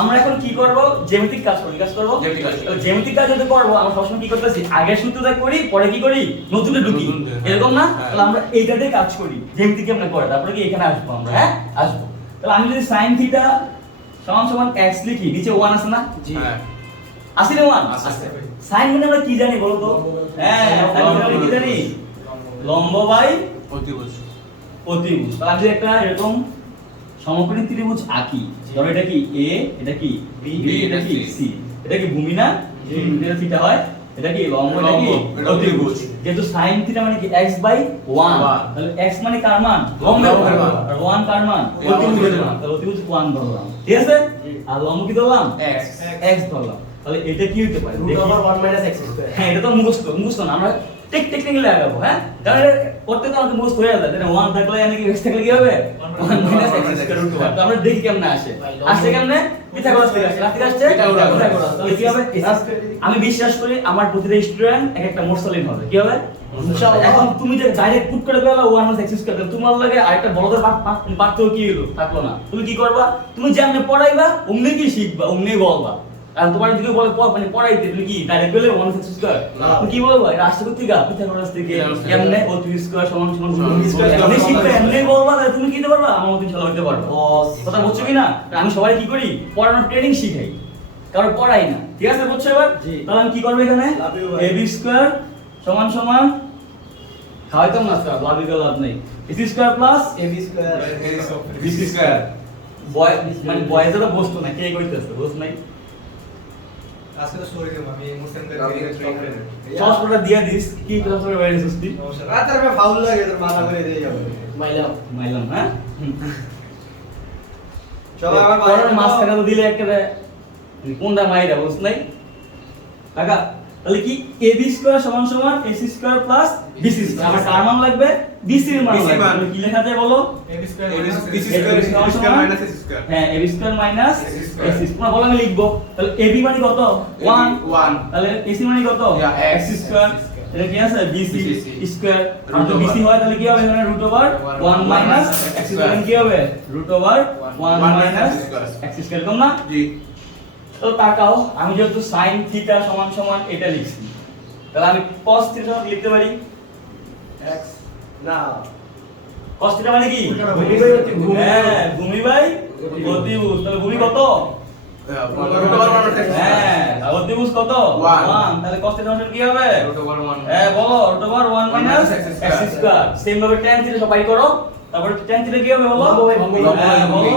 আমরা এখন কি করব জ্যামিতিক কাজ করব জ্যামিতিক কাজ। তাহলে জ্যামিতিক কাজ যদি করব আমরা সবসময় কি করতেছি আগের সূত্রটা করি পরে কি করি নতুনটা ঢুকি নতুন, হ্যাঁ। এরকম না হ্যাঁ। তাহলে আমরা এইটা দিয়ে কাজ করি জ্যামিতিক কেমনে করে তারপরে কি এখানে আসবো আমরা হ্যাঁ আসবো তাহলে আমি যদি sin থিটা সমান সমান x লিখি নিচে 1 আছে না জি হ্যাঁ। আছে না 1 আছে। sin মানে আমরা কি জানি বলো তো হ্যাঁ sin মানে আমরা কি জানি লম্ব বাই অতিভুজ। অতিভুজ তাহলে আমি যদি একটা এরকম সমকোণী ত্রিভুজ আঁকি ধরো এটা কি a এটা কি b B, এটা কি এটা c এটা কি ভূমি না এটা থিটা হয় এটা কি লম্ব, এটা কি এটা অতিভুজ। যেহেতু sin থিটা মানে কি x বাই 1, তাহলে x মানে কার মান? লম্বের মান। আর 1 কার মান? অতিভুজের মান। তাহলে অতিভুজ 1 ধরলাম, ঠিক আছে? আর লম্ব কি ধরলাম? X। x ধরলাম। তাহলে এটা কি হতে পারে? root দেখি। over 1 minus x square হ্যাঁ, এটা তো মুখস্থ না, আমরা টেকনিক্যালি লাগাবো, হ্যাঁ? কারণ এটা করতে তো আমাদের মুখস্থ হয়ে যায়, তাই না? 1 থাকলে নাকি x থাকলে কি হবে? 1 minus x square root over। তো আমরা দেখি কেমনে আসে। আসছে কেমনে? পিথাগোরাস থেকে আসছে। রাতে আসছে পিথাগোরাস। তাহলে কি হবে? আমি বিশ্বাস করি আমার প্রতিটা স্টুডেন্ট এক একটা মোরসালিন হবে। কি হবে? ইনশাআল্লাহ। এখন তুমি যে ডাইরেক্ট পুট করে দিলা 1 minus x square, তোমার লাগে আরেকটা বড়দের পার্থক্য কি হলো? থাকলো না। তুমি কি করবা? তুমি যেমনে পড়াইবা অমনি কি শিখবা, অমনি বলবা। আর তোমার যদি বলে মানে পড়াইতে তুমি কি ডাইরেক্ট বলে 1 minus x square, তুমি কি বলবা? এটা আসছে কোথা থেকে? পিথাগোরাস থেকে। কেমনে? ও 2 স্কয়ার সমান সমান এমনি শিখবে, এমনি বলবা, তাহলে তুমি কি দিতে পারবা? আমার মত ইনশাআল্লাহ হইতে পারবা। কথা বুঝছো কি না? আমি সবাই কি করি? পড়ানোর ট্রেনিং শিখাই, কারণ পড়াই না। ঠিক আছে, বুঝছো এবার? জি। তাহলে আমি কি করব এখানে? ab স্কয়ার সমান সমান খাওয়াইতাম না স্যার, লাভ ইকুয়াল লাভ নেই, ac square plus ab square bc square. Boy মানে বয়েজে তো বসতো না, কে কইতেছে বুঝ নাই? আজকে তো সরি দেব আমি মুসলিমদের চশমাটা দিয়া দিস, কি ক্লাস করে বাইরে সুস্তি রাতে আমি ফাউল লাগে তোর মাথা করে দিয়ে যাবে মাইলাম মাইলাম, হ্যাঁ? সবাই আমার পড়ার মাঝখানে তো দিলে একটা কোনটা মাইরা বুঝ নাই কাকা? তাহলে কি ab স্কয়ার সমান সমান ac square plus bc square. আমার কার মান লাগবে? bc এর মান লাগবে। তাহলে কি লেখা যায় বলো? ab square BC square minus AC square. হ্যাঁ, ab square minus AC ac square বলে আমি লিখবো। তাহলে ab মানে কত? 1। 1 তাহলে ac মানে কত? Yeah, x square. এটা কি আছে? bc স্কয়ার। আর Root তো bc over। হয় তাহলে কি হবে? এখানে root over 1 minus x square কি হবে? Root over 1 minus x square, কম না? জি। তো তাকাও, আমি যেহেতু sin থিটা সমান সমান এটা লিখছি, তাহলে আমি cos থিটা সমান লিখতে পারি x না cos থিটা মানে কি? ভূমি বাই অতিভুজ। হ্যাঁ, ভূমি বাই অতিভুজ। তাহলে ভূমি কত? রুট ওভার 1 হ্যাঁ, আর অতিভুজ কত? 1 তাহলে cos থিটা সমান কি হবে? রুট ওভার 1 হ্যাঁ, বলো, root over 1 minus x square. Same ভাবে tan থিটা সবাই করো, তারপর tan থিটা কি হবে বলো? লম্ব বাই ভূমি। হ্যাঁ, বলো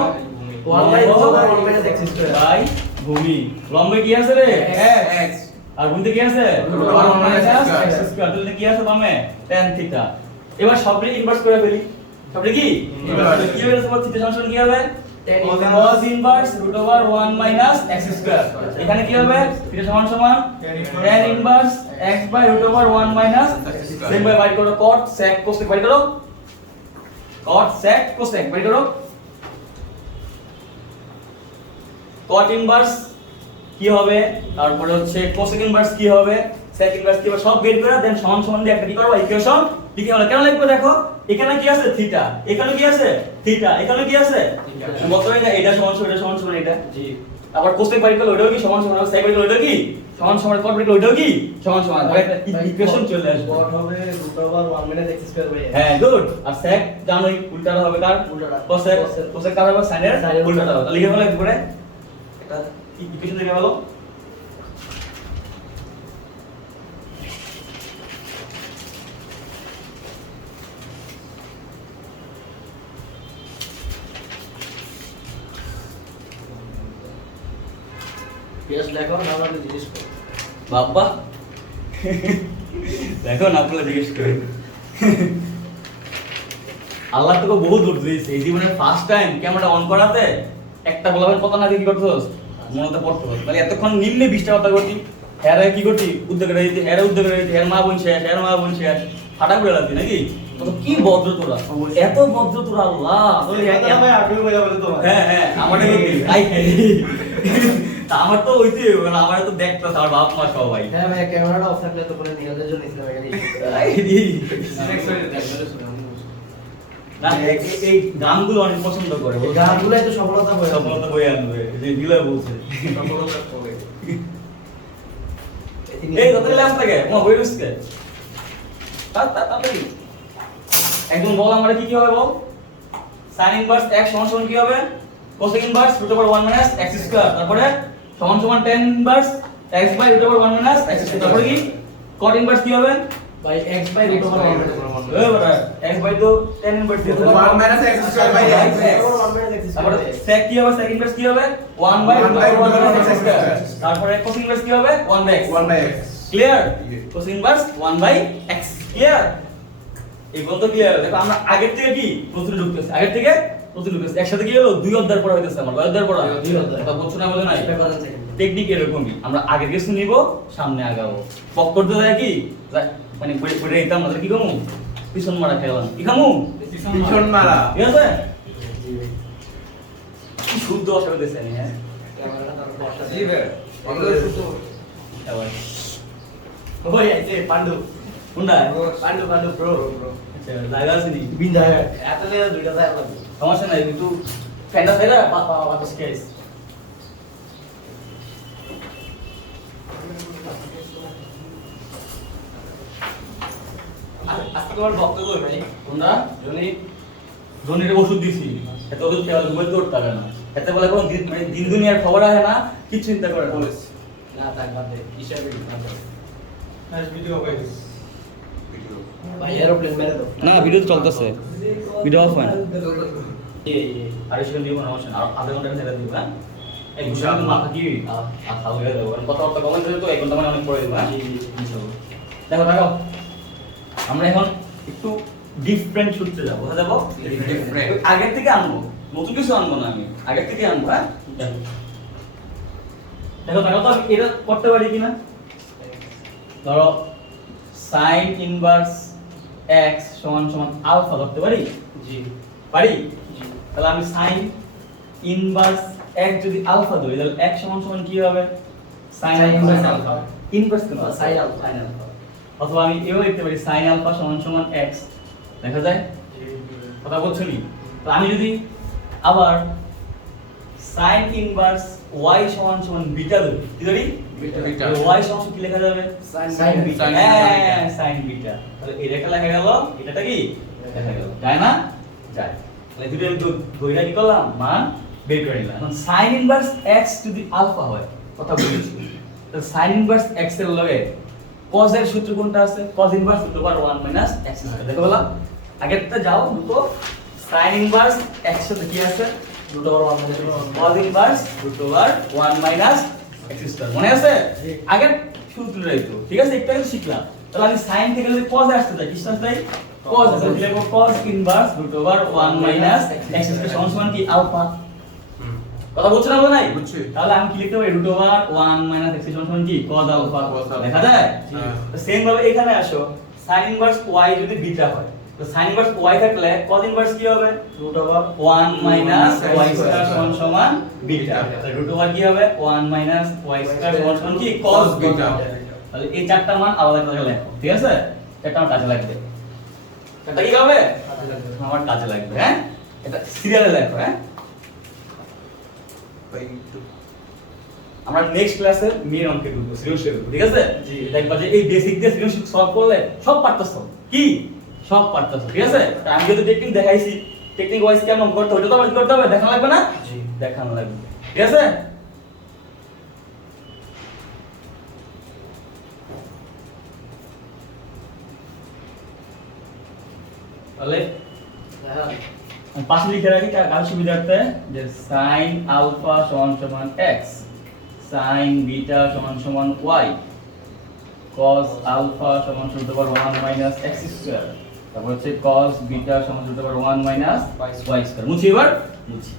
1 by root over 1 minus x square by ভূমি। লম্বে কি আছে রে? x আর ভূমিতে কি আছে? root over 1 minus x square। x square. তাহলে কি আছে বামে? tan theta. এবার সবগুলো ইনভার্স করে ফেলি। সবগুলো কি? Inverse। কি হবে? তোমার থিটা সমান কি হবে? tan cos inverse root over 1 minus x square. এখানে কি হবে? থিটা সমান সমান tan inverse x by root over 1 minus same by by করো cot sec cosec বাই করো cot sec cosec বাই করো cot ইনভার্স কি হবে, তারপরে হচ্ছে cosec ইনভার্স কি হবে, sec ইনভার্স কি হবে, সব বের করে দেন সমান সমান দিয়ে একটা কি করব ইকুয়েশন লিখে হলো। কেন লিখবো দেখো, এখানে কি আছে? থিটা। এখানে কি আছে? থিটা। এখানে কি আছে? বলতে না এটা সমান সমান এটা সমান সমান এটা। জি আবার cosec বাই করলে ওটাও কি সমান সমান, আর sec বাই করলে ওটাও কি সমান সমান, cot বাই করলে ওটাও কি সমান সমান। তাহলে একটা ইকুয়েশন চলে আসবে। cot হবে root over 1 minus x square by x হ্যাঁ, গুড। আর sec জানোই উল্টাটা হবে কার? উল্টাটা। cosec। cosec কার হবে? sin এর sin এর উল্টাটা হবে। তাহলে লিখে ফেলো একবারে এটা ইকুয়েশন লিখে ফেলো। পেজ লেখো না আমাকে জিজ্ঞেস করো বাবা দেখো না, আপনারা জিজ্ঞেস করেন। আল্লাহ তোকে বহু দূর দিয়েছে, এই জীবনে ফার্স্ট টাইম ক্যামেরা অন করাতে একটা বলাবেন কত না কি করতেছস, মনতে পড়তেছস। মানে এতক্ষণ নিম্নে 20টা কথা করতি, হ্যারে কি করতি? উদ্যোগে দিতে, হ্যারে উদ্যোগে দিতে, হ্যার মা বোন শেষ, হ্যার মা বোন শেষ, ফাটা করে লাগতি নাকি? কত কি ভদ্র তোরা, এত ভদ্র তোরা আল্লাহ। ভাই আগে বলে বলে তো হ্যাঁ হ্যাঁ, আমারও তাই খাই। তা আমার তো ওইতে আমার তো দেখতো আমার বাপ মা সবাই। হ্যাঁ ভাই ক্যামেরাটা অফ থাকলে তো করে নিয়ে জন্য ইসলাম এখানে না, এই গানগুলো অনেক পছন্দ করে, গানগুলাই তো সফলতা বয়ে সফলতা বয়ে আনবে, যে দিলে বলছে। এই কত ল্যাম্প থাকে মা বই রুসকে তাড়াতাড়ি একদম বল, আমরা কি কি হবে বল? sin ইনভার্স x সমান সমান কি হবে? cosec inverse root over 1 minus x square, তারপরে সমান সমান tan inverse x by root over 1 minus x square, তারপরে কি cot ইনভার্স কি হবে? ভাই x by root over 1 minus এ বড়া x বাই তো tan ইনভার্স দিয়ে দেবো 1 minus x square by x তারপরে sec কি হবে? sec ইনভার্স কি হবে? 1 by root over 1 minus x square, তারপরে cos ইনভার্স কি হবে? 1 by x 1 by x clear cos inverse 1/x clear এই পর্যন্ত ক্লিয়ার দেখো আমরা আগের থেকে কি প্রশ্ন ঢুকতেছে একসাথে কি হলো দুই অধ্যায় পড়া হইতেছে আমার কয় অধ্যায় পড়া দুই অধ্যায়। কথা বলছো না বলে না সেটা করেন second। টেকনিক এরকমই আমরা আগের কিছু নিব সামনে আগাবো পক করতে যায় কি মানে পড়ে দিতাম না কি কমু পিছন মারা খেলাম কি খামু পিছন মারা ঠিক আছে জি ভাই। কি শুদ্ধ ভাষা বলতেছে হ্যাঁ ক্যামেরাটা তারপর বসা জি ভাই আমরা শুধু আবার ওই আইছে পান্ডু কোনটা পান্ডু ব্রো আচ্ছা জায়গা আছে নি বিন্দা এত লেয়া দুইটা যায় লাগবে সমস্যা নাই কিন্তু ফ্যানটা ছাইরা বাতাস খেয়েছ আজকে তোমার বক্তব্য ভাই কোনটা জনি জনির ওষুধ দিছি এত ওষুধ খেয়াল ঘুমাই করতে পারে না এতে বলে কোনো দিন দুনিয়ার খবর আসে না কিছু চিন্তা করে না না তাই বাদ দে হিসাবে নাইস ভিডিও গাইস ভাই এরোপ্লেন মেরে দাও না ভিডিও চলতেছে ভিডিও অফ হয় এই আর সেখানে দিব সমস্যা না আর আধা ঘন্টা ছেড়ে দিব হ্যাঁ এই ঘুষার মাথা কি খাওয়া হয়ে যাবে কথাবার্তা কমেন্ট করে তো এক ঘন্টা মানে অনেক পরে দেবো হ্যাঁ দেখো দেখো আমরা এখন একটু ডিফারেন্ট সূত্রে যাবো হ্যাঁ যাবো Different. আগের থেকে আনবো নতুন কিছু আনবো না আমি আগের থেকে আনবো হ্যাঁ দেখো দেখো তো আমি এটা করতে পারি কিনা ধরো sin ইনভার্স x সমান সমান আলফা ধরতে পারি জি পারি জি তাহলে আমি sin ইনভার্স x যদি আলফা ধরি তাহলে x সমান সমান কি হবে sin ইনভার্স আলফা ইনভার্স কেন সাইন আলফা অথবা আমি এও লিখতে পারি sin আলফা সমান সমান x দেখা যায় কথা বলছো নি তো আমি যদি আবার sin ইনভার্স y সমান সমান বিটা ধরি কি ধরি বিটা। y সমান কি লেখা যাবে সাইন বিটা sin হ্যাঁ sin বিটা তাহলে এই রেখা লেখা গেল এটাটা কি লেখা গেল যায় না যায় তাহলে দুটো আমি ধরে কি করলাম মান বের করে নিলাম এখন sin ইনভার্স x যদি আলফা হয় কথা বলেছি তাহলে sin ইনভার্স x এর লগে cos এর সূত্র কোনটা আছে cos ইনভার্স √1 - x স্কয়ার দেখো বলা আগেরটা যাও দুটো sin ইনভার্স x এর কি আছে cos ইনভার্স √1 - x স্কয়ার মনে আছে আগের সূত্রটাই তো ঠিক আছে একটা কিছু শিখলাম তাহলে আমি sin থেকে যদি cos এ আসতে যাই কি আসতে যাই cos আছে তাহলে লিখব cos ইনভার্স √1 - x স্কয়ার সমান সমান কি আলফা কথা বলছ না বলে নাই বুঝছি। তাহলে আমি কি লিখতে পারি √1 - x সমান সমান কি cos আলফা Cos alpha। দেখা যায় হ্যাঁ। তো সেম ভাবে এখানে আসো sin ইনভার্স y যদি বিটা হয় তো sin ইনভার্স y থাকলে cos ইনভার্স কি হবে √1 - y স্কয়ার সমান সমান বিটা তাহলে √1 কি হবে 1 - y স্কয়ার সমান সমান কি cos বিটা তাহলে এই চারটা মান আলাদা করে লেখো ঠিক আছে চারটা আমার কাজে লাগবে এটা কি হবে আমার কাজে লাগবে হ্যাঁ এটা সিরিয়ালে লেখো হ্যাঁ আমরা নেক্সট ক্লাসে মেন অঙ্কে ঢুকবো সৃজনশীল ঠিক আছে জি। দেখবা যে এই বেসিক দিয়ে সৃজনশীল সলভ করলে সব পারতেছ কি সব পারতেছ ঠিক আছে তা আমি যদি টেকনিক দেখাইছি টেকনিক ওয়াইজ কেমন করতে হবে ওটা তো আমার করতে হবে দেখানো লাগবে না জি। দেখানো লাগবে ঠিক আছে তাহলে আমি পাশে লিখে রাখি কার সুবিধার্থে যে sin আলফা সমান সমান x sin বিটা সমান সমান y cos আলফা সমান সমান √1 - x স্কয়ার তারপর হচ্ছে cos বিটা সমান √1 - y স্কয়ার মুছি এবার মুছি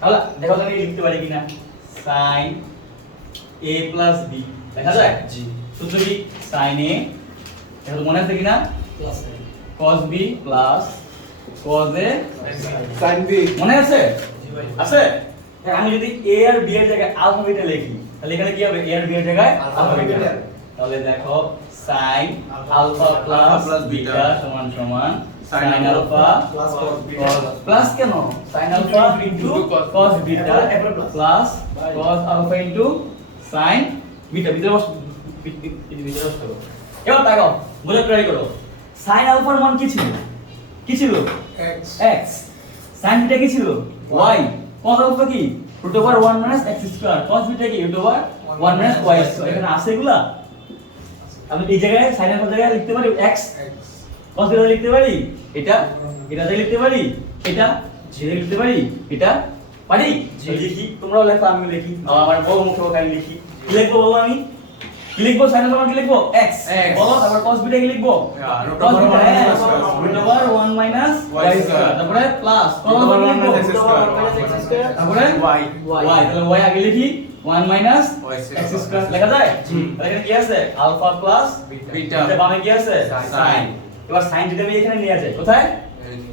তাহলে দেখো আমি লিখতে পারি কিনা sin a plus b দেখা যায় জি সূত্র কি sin a এটা তো মনে আছে কিনা plus cos b plus cos a sine B মনে আছে জি ভাই আছে হ্যাঁ, আমি যদি a আর b এর জায়গায় আলফা বিটা লিখি তাহলে এখানে কি হবে a আর b এর জায়গায় আলফা আলফা বিটা বিটা। তাহলে দেখো sin alpha plus plus beta beta সমান সমান sin sin alpha plus cos beta plus কেন sin alpha into cos beta এরপরে plus। Plus cos alpha into sin beta ভিতরে বস ভিতরে বস করো এবার তাকাও বোঝার ট্রাই করো sin আলফার মান কি ছিল কি ছিল এক্স x sin বিটা কি ছিল y cos আলফা কি √1 - x স্কয়ার cos বিটা কি √1 - y স্কয়ার এখানে আছে এগুলা আমি এই জায়গায় sin আলফার জায়গায় লিখতে পারি x এক্স cos বিটা লিখতে পারি এটা এটা লিখতে পারি এটা এটা লিখতে পারি এটা পারি জি। তো লিখি তোমরাও লেখো আমিও লিখি আমার বড় মুখে আমি লিখি কি লিখবো বলো আমি কি লিখবো সাইন সমান কি লিখবো x X বলো তারপর cos বিটা কি লিখবো root cos over beta 1 minus root over 1 minus Y y square। square তারপরে plus root over 1 minus x root over square 1 minus x square তারপরে y y তাহলে y আগে লিখি 1 minus Y x square লেখা যায় জি। তাহলে এখানে কি আছে আলফা প্লাস বিটা এটা বামে কি আছে Sin। এবার sin যদি আমি এখানে নিয়ে যাই কোথায়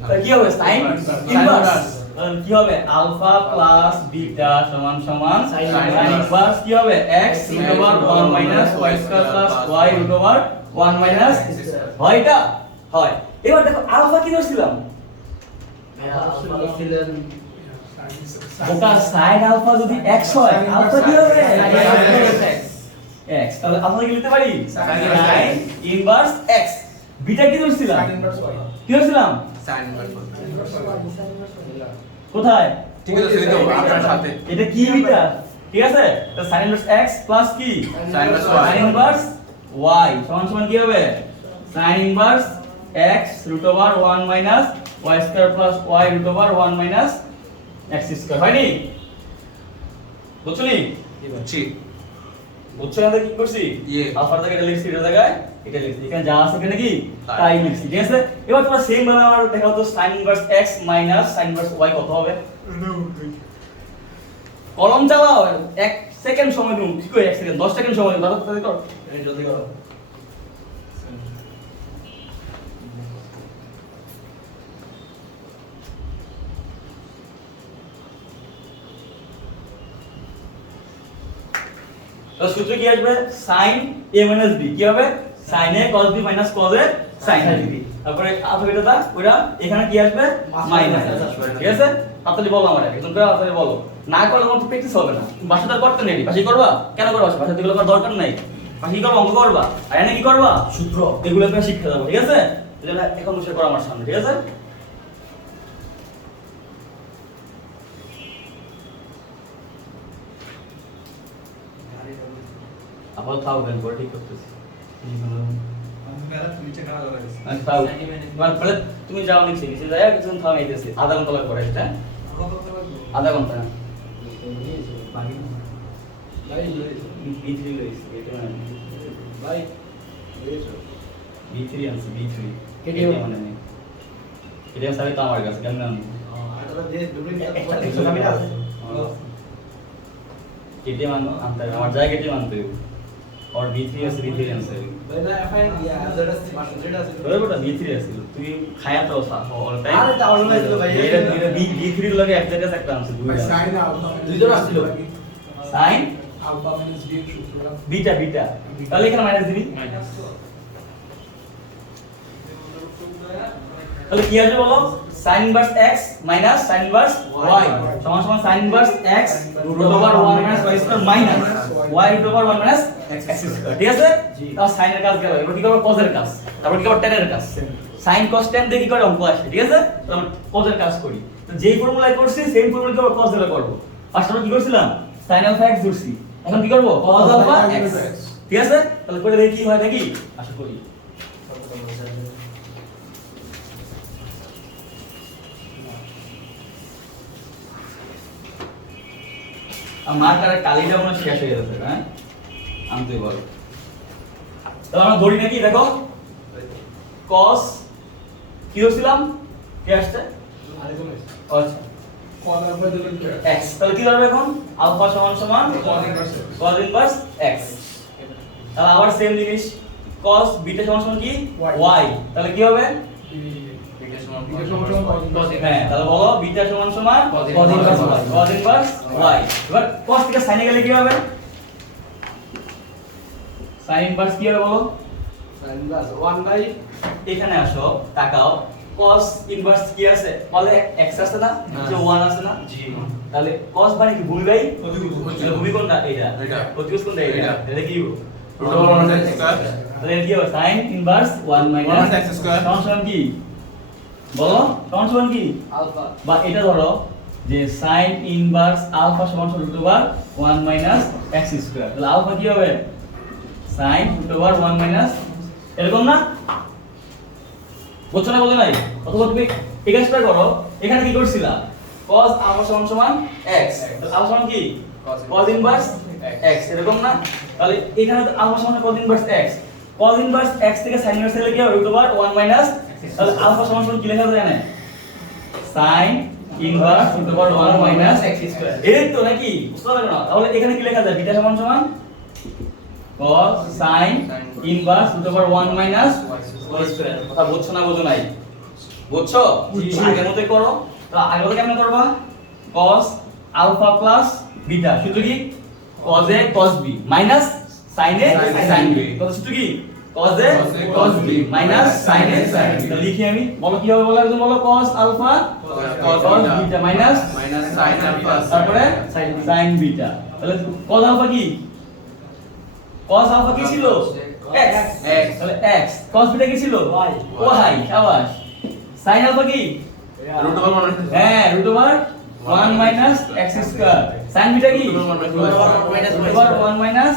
তাহলে কি হবে sin Inverse। ইনভার্স তাহলে কি হবে আলফা প্লাস বিটা সমান সমান Sin sin inverse। ইনভার্স কি হবে x root over 1 minus y square plus y root over 1 minus হয় এটা হয় এবার দেখো আলফা কি ধরছিলাম আলফা ছিলেন ওটা sin আলফা যদি x হয় আলফা কি হবে x তাহলে আলফা কি লিখতে পারি sin ইনভার্স x বিটা কি ধরছিলাম Sin inverse y। কি ধরছিলাম sin inverse কোথায় ঠিক আছে সেই তো আপনার সাথে এটা কি বিটা ঠিক আছে তো sin ইনভার্স x প্লাস কি sin inverse y sin inverse y সমান সমান কি হবে sin inverse x root over 1 minus y square plus y root over 1 minus x square হয়নি বুঝছনি জি বুঝছো না কি করছি ইয়ে। আলফার জায়গায় এটা লিখছি এটা জায়গায় এটা লিখছি এখানে যা আছে এখানে কি তাই। তাই লিখছি ঠিক আছে এবার তোমরা সেম ভাবে আমার দেখাও তো sin inverse x minus sin inverse y কত হবে কলম চালাও 1 সেকেন্ড সময় দিন ঠিক আছে 1 সেকেন্ড 10 সেকেন্ড সময় দিন তাড়াতাড়ি করো এই জলদি করো তো সূত্র কি আসবে sin a minus b কি হবে sin a cos b minus cos a sin b তারপরে আলফা দা ওরা এখানে কি আসবে মাইনাস ঠিক আছে তাড়াতাড়ি বলো আমারে একদম তাড়াতাড়ি বলো না করলে তোমার প্র্যাকটিস হবে না বাসাটা করতে নেই বাসি করবা কেন করবা বাসা এগুলো করার দরকার নাই বাসি কি করবা অঙ্ক করবা আর এনে কি করবা সূত্র এগুলো তুমি শিখতে যাবো ঠিক আছে এটা এখন বসে করো আমার সামনে ঠিক আছে আবার তাও গান করে ঠিক করতেছি मेरा नीचे कहाँ लगा है আমি তাও মানে তুমি যাও নিচে নিচে যাই কিছুক্ষণ থামাইতেছি আধা ঘন্টা লাগবে করে এটা আধা ঘন্টা বাকি ভাই B3 লইছি এটা মানে ভাই বুঝছো B3 আনছি B3 KTM মানে নেই KTM সাথে তো আমার কাছে কেমন আনবো এটা দিয়ে দুটো একটা দেখছো আমি না KTM আনতে হবে আমার জায়গা KTM আনতে হবে और B3 আছে B3 আনছে ভাই না এফআইএন ইয়া যেটা মাস্টার যেটা আছে তোর বড় B3 আছিল তুই খায়া তো অল টাইম আরে তা অলওয়েজ তো ভাই এটা B3 এর লগে এক জায়গায় একটা আনছে দুইটা साइन अल्फा দুইজন আসছিল sin अल्फा माइनस b सूत्र বিটা বিটা তাহলে এখানে মাইনাস দিবি তাহলে কি আসবে বলো sin inverse x minus sin inverse y সমান সমান sin inverse x root over 1 minus y square minus y root over 1 minus x square ঠিক আছে তাহলে sin এর কাজ গেল এবার কি করব cos এর কাজ তারপর কি করব tan এর কাজ sin cos tan দিয়ে কি করে অঙ্ক আসে ঠিক আছে তাহলে cos এর কাজ করি তো যেই ফর্মুলায় করছি সেম ফর্মুলা কি cos এর করব ফার্স্ট আমরা কি করছিলাম sin alpha x ধরছি এখন কি করব cos alpha x ঠিক আছে তাহলে করে দেখি কি হয় নাকি আশা করি আমার কার কালিটা মনে শেষ হয়ে গেছে হ্যাঁ আনতে বলো তাহলে আমরা ধরি নাকি দেখো cos কি হচ্ছিলাম কি আসছে আরে তুমি আচ্ছা कॉल अल्फा दिलन क्या x তাহলে কি হবে এখন আলফা সমান সমান cos inverse cos inverse x তাহলে আবার সেম জিনিস cos বিটা সমান সমান কি y তাহলে কি হবে বিটা সমান বিটা সমান সমান cos inverse হ্যাঁ তাহলে বলো বিটা সমান সমান cos cos inverse inverse y cos inverse y এবার cos থেকে sin এ গেলে কি হবে sin ইনভার্স কি হবে বলো sin প্লাস 1 বাই এখানে আসো তাকাও cos ইনভার্স কি আছে বলে x আছে না যে 1 আছে না জি তাহলে cos মানে কি ভূমি বাই অধিভুজ। তাহলে ভূমি কোনটা এটা এটা। প্রতিভুজ কোনটা এটা এটা। এটা কি হবে root over 1 minus x square তাহলে কি হবে sin inverse 1 minus 1 x square সমান সমান কি বলো সমান সমান কি আলফা বা এটা ধরো যে sin ইনভার্স আলফা সমান সমান √1 মাইনাস x স্কয়ার তাহলে আলফা কি হবে sin √1 মাইনাস এরকম না বুঝছো না বুঝো নাই অথবা তুমি এই কাজটা করো এখানে কি করছিলা cos আলফা সমান সমান x আলফা সমান কি cos ইনভার্স x এরকম না তাহলে এখানে তো আলফা সমান cos inverse x cos inverse x থেকে sin ইনভার্স হলে কি হবে √1 মাইনাস তাহলে আলফা সমান সমান কি লেখা যায় না sin inverse √1 minus x square এই তো নাকি বুঝতে পারলে না তাহলে এখানে কি লেখা যায় বিটা সমান সমান cos sin inverse √1 minus y square কথা বুঝছো না বুঝো নাই বুঝছো আগের মতই করো তো আগের মতো কেমন করবা cos আলফা প্লাস বিটা সূত্র কি cos a cos b minus sin a sin b কত সূত্র কি cos a cos b minus sin a sin b তাহলে লিখি আমি বলো কি হবে বলো একদম বলো cos alpha cos beta minus sin alpha তারপরে sin বিটা তাহলে cos আলফা কি cos আলফা কি ছিল x তাহলে x cos বিটা কি ছিল y শাবাশ sin আলফা কি হ্যাঁ √1 minus x square sin beta কি √1 মাইনাস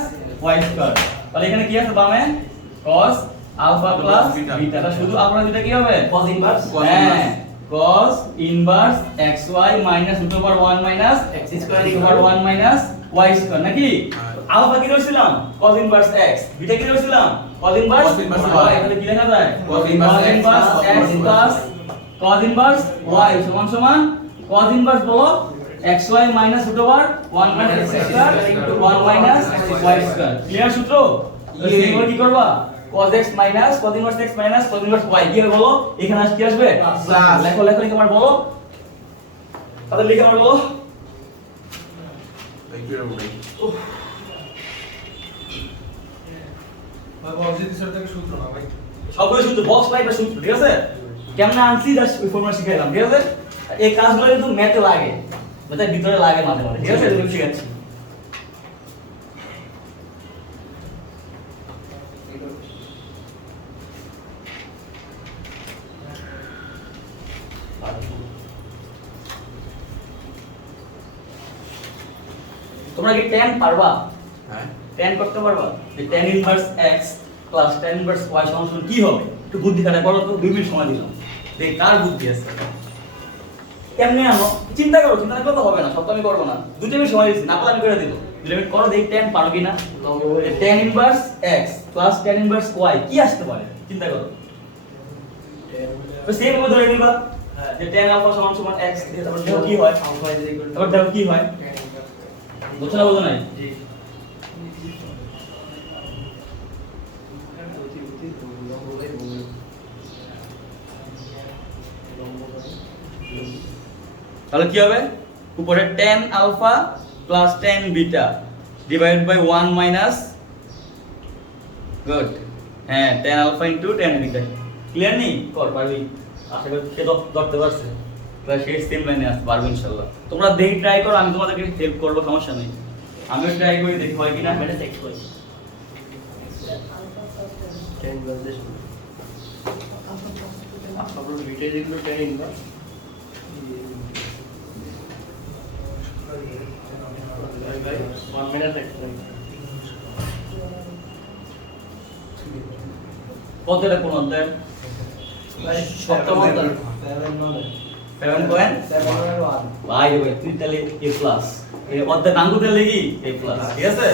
y স্কয়ার তাহলে এখানে কি আছে বামে cos আলফা প্লাস বিটা এটা শুধু আপনারা যেটা কি হবে cos ইনভার্স হ্যাঁ cos inverse xy minus √1 minus x square √1 minus y square নাকি আলফা কি ধরছিলাম cos ইনভার্স x বিটা কি ধরছিলাম cos ইনভার্স y তাহলে কি লেখা যায় cos inverse x plus cos inverse y সমান সমান cos ইনভার্স বলো xy minus √1 minus x square 1 minus y square clear সূত্র এবার কি করবা cos x minus cos inverse x minus cos inverse y কি হবে বলো এখানে কি আসবে লেখো লেখো লিখে আমার বলো তাহলে লিখে আমার বলো ভাই অবজেক্টিভ সেট থেকে সূত্র না ভাই সবগুলো সূত্র বক্স লাইটটা সূত্র ঠিক আছে কেমনে আনছি জাস্ট ওই ফর্মুলা শিখাইলাম ঠিক আছে এই কাজগুলো কিন্তু ম্যাথে লাগে ম্যাথের ভিতরে লাগে মাঝে মাঝে ঠিক আছে তুমি শিখাচ্ছি তোমরা কি tan পারবা হ্যাঁ tan করতে পারবা যে tan inverse x plus tan inverse y সমান সমান কি হবে একটু বুদ্ধি খাটা করো তো 2 মিনিট সময় দিলাম দেখ কার বুদ্ধি আছে কেমনে আনো চিন্তা করো চিন্তা করলে তো হবে না সব তো আমি করবো না 2 মিনিট সময় দিচ্ছি না পারলে আমি করে দিব 2 মিনিট করো দেখি tan পারো কিনা tan inverse x plus tan inverse y কি আসতে পারে চিন্তা করো তো সেম ভাবে ধরে নিবা যে tan আলফা সমান সমান x তারপর দেখো কি হয় তারপর দেখো কি হয় বুঝছো না বুঝো নাই তাহলে কি হবে উপরে tan alpha plus tan beta divide by 1 minus good হ্যাঁ tan alpha into tan beta clear নি কর পারবি আশা করি কে ধরতে পারছে তাহলে সেই সেম লাইনে আসতে পারবে ইনশাআল্লাহ তোমরা দেখি ট্রাই করো আমি তোমাদেরকে হেল্প করব সমস্যা নেই আমিও ট্রাই করি দেখি হয় কিনা মেরে চেক করি tan ইনভার্স আপনার বিটা যেগুলো tan ইনভার্স 1 minute কতটা কোন অধ্যায় সপ্তম অধ্যায় 7.1 ভাই তুই তাহলে A প্লাস এই অধ্যায় নাম কোথায় লিখি A প্লাস ঠিক আছে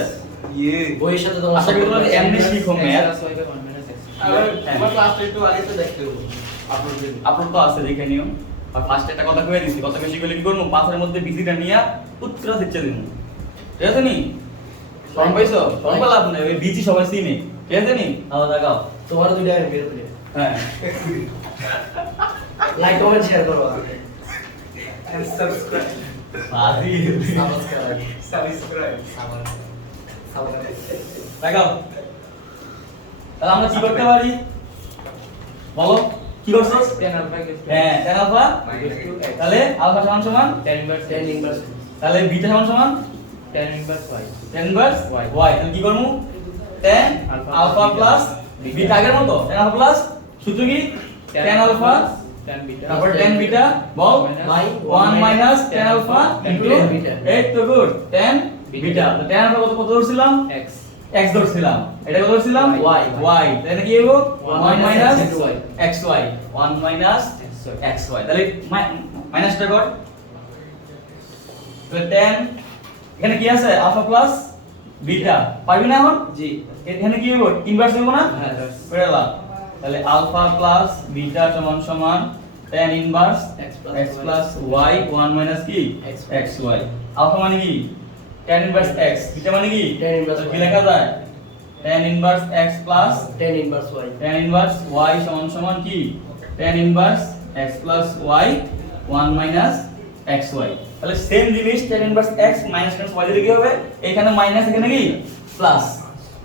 বইয়ের সাথে তোমার আশা করি তোমরা এমনি শিখো ম্যাথ আমার ক্লাসটা একটু আগে তো দেখতে হবে আপলোড তো আছে দেখে নিও আর ফার্স্ট একটা কথা কয়ে দিছি কথা বেশি করে কি করব পাথরের মধ্যে বিসিটা নিয়া উত্তরা দিচ্ছে দিন ঠিক আছে নি শরম পাইছো শরম পেলা আপনি ওই বিজি সবাই চিনে ঠিক আছে নি আও দেখাও তোমার দুইটা বের করে হ্যাঁ লাইক কমেন্ট শেয়ার করো and subscribe বাজি subscribe দেখাও তাহলে আমরা কি করতে পারি বলো কি করছো হ্যাঁ tan আলফা তাহলে আলফা সমান সমান tan ইনভার্স তাহলে বিটা সমান সমান tan inverse y tan inverse y তাহলে কি করব tan আলফা প্লাস বিটা আগের মতো tan আলফা প্লাস সূত্র কি tan আলফা tan বিটা তারপর tan বিটা বল y 1 minus tan alpha into এই তো গুড tan বিটা তো tan আলফা কত ধরছিলাম x x ধরছিলাম এটা কত ধরছিলাম y y তাহলে কি হবে 1 minus xy xy 1 minus xy তাহলে মাইনাসটা কর তাহলে tan এখানে কি আছে আলফা প্লাস বিটা পারবি না এখন জি এখানে কি হবে ইনভার্স হবে না হ্যাঁ পেরালা তাহলে আলফা প্লাস বিটা সমান সমান tan inverse x plus y 1 minus কি xy আলফা মানে কি tan ইনভার্স x বিটা মানে কি tan inverse কি y। লেখা যায় tan inverse x plus tan inverse y tan inverse y সমান সমান কি tan inverse x plus y 1 minus xy তাহলে সেম জিনিস tan inverse x minus y দিলে কি হবে এখানে মাইনাস এখানে কি প্লাস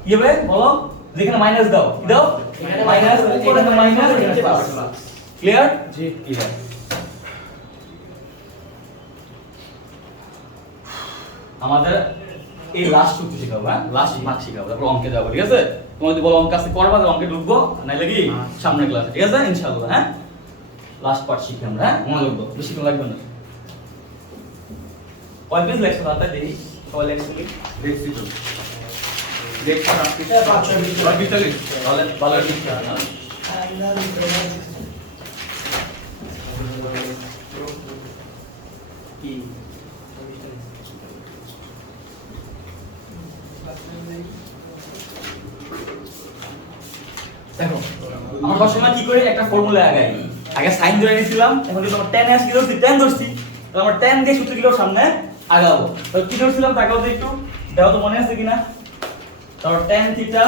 কি হবে বলো যেখানে মাইনাস দাও কি দাও এখানে মাইনাস minus, এখানে মাইনাস এখানে এখানে plus। প্লাস ক্লিয়ার জি ক্লিয়ার আমাদের এই লাস্ট সূত্র শেখাবো হ্যাঁ লাস্ট ভাগ শেখাবো তারপর অঙ্কে যাবো ঠিক আছে তোমরা যদি বলো অঙ্ক কাছে করবা তাহলে অঙ্কে ঢুকবো নাইলে কি সামনের ক্লাসে ঠিক আছে ইনশাআল্লাহ হ্যাঁ লাস্ট পার্ট শিখি আমরা হ্যাঁ মনে রাখবো বেশি কোনো লাগবে না কয় পেজ লেখছো তাতে দেখি সবাই লেখছো কি দেখছি তো দেখছি আপনি হ্যাঁ, 542 তাহলে ভালো লিখতে হবে না কি দেখো আমরা সবসময় কি করি একটা ফর্মুলা আগাই আগে সাইন ধরে নিয়েছিলাম এখন যদি আমরা tan আসি ধরছি tan ধরছি তাহলে আমরা tan দিয়ে সূত্র কিলো সামনে আগাবো তো কি ধরছিলাম তাকাও তো একটু দেখো তো মনে আছে কিনা তারপর tan থিটা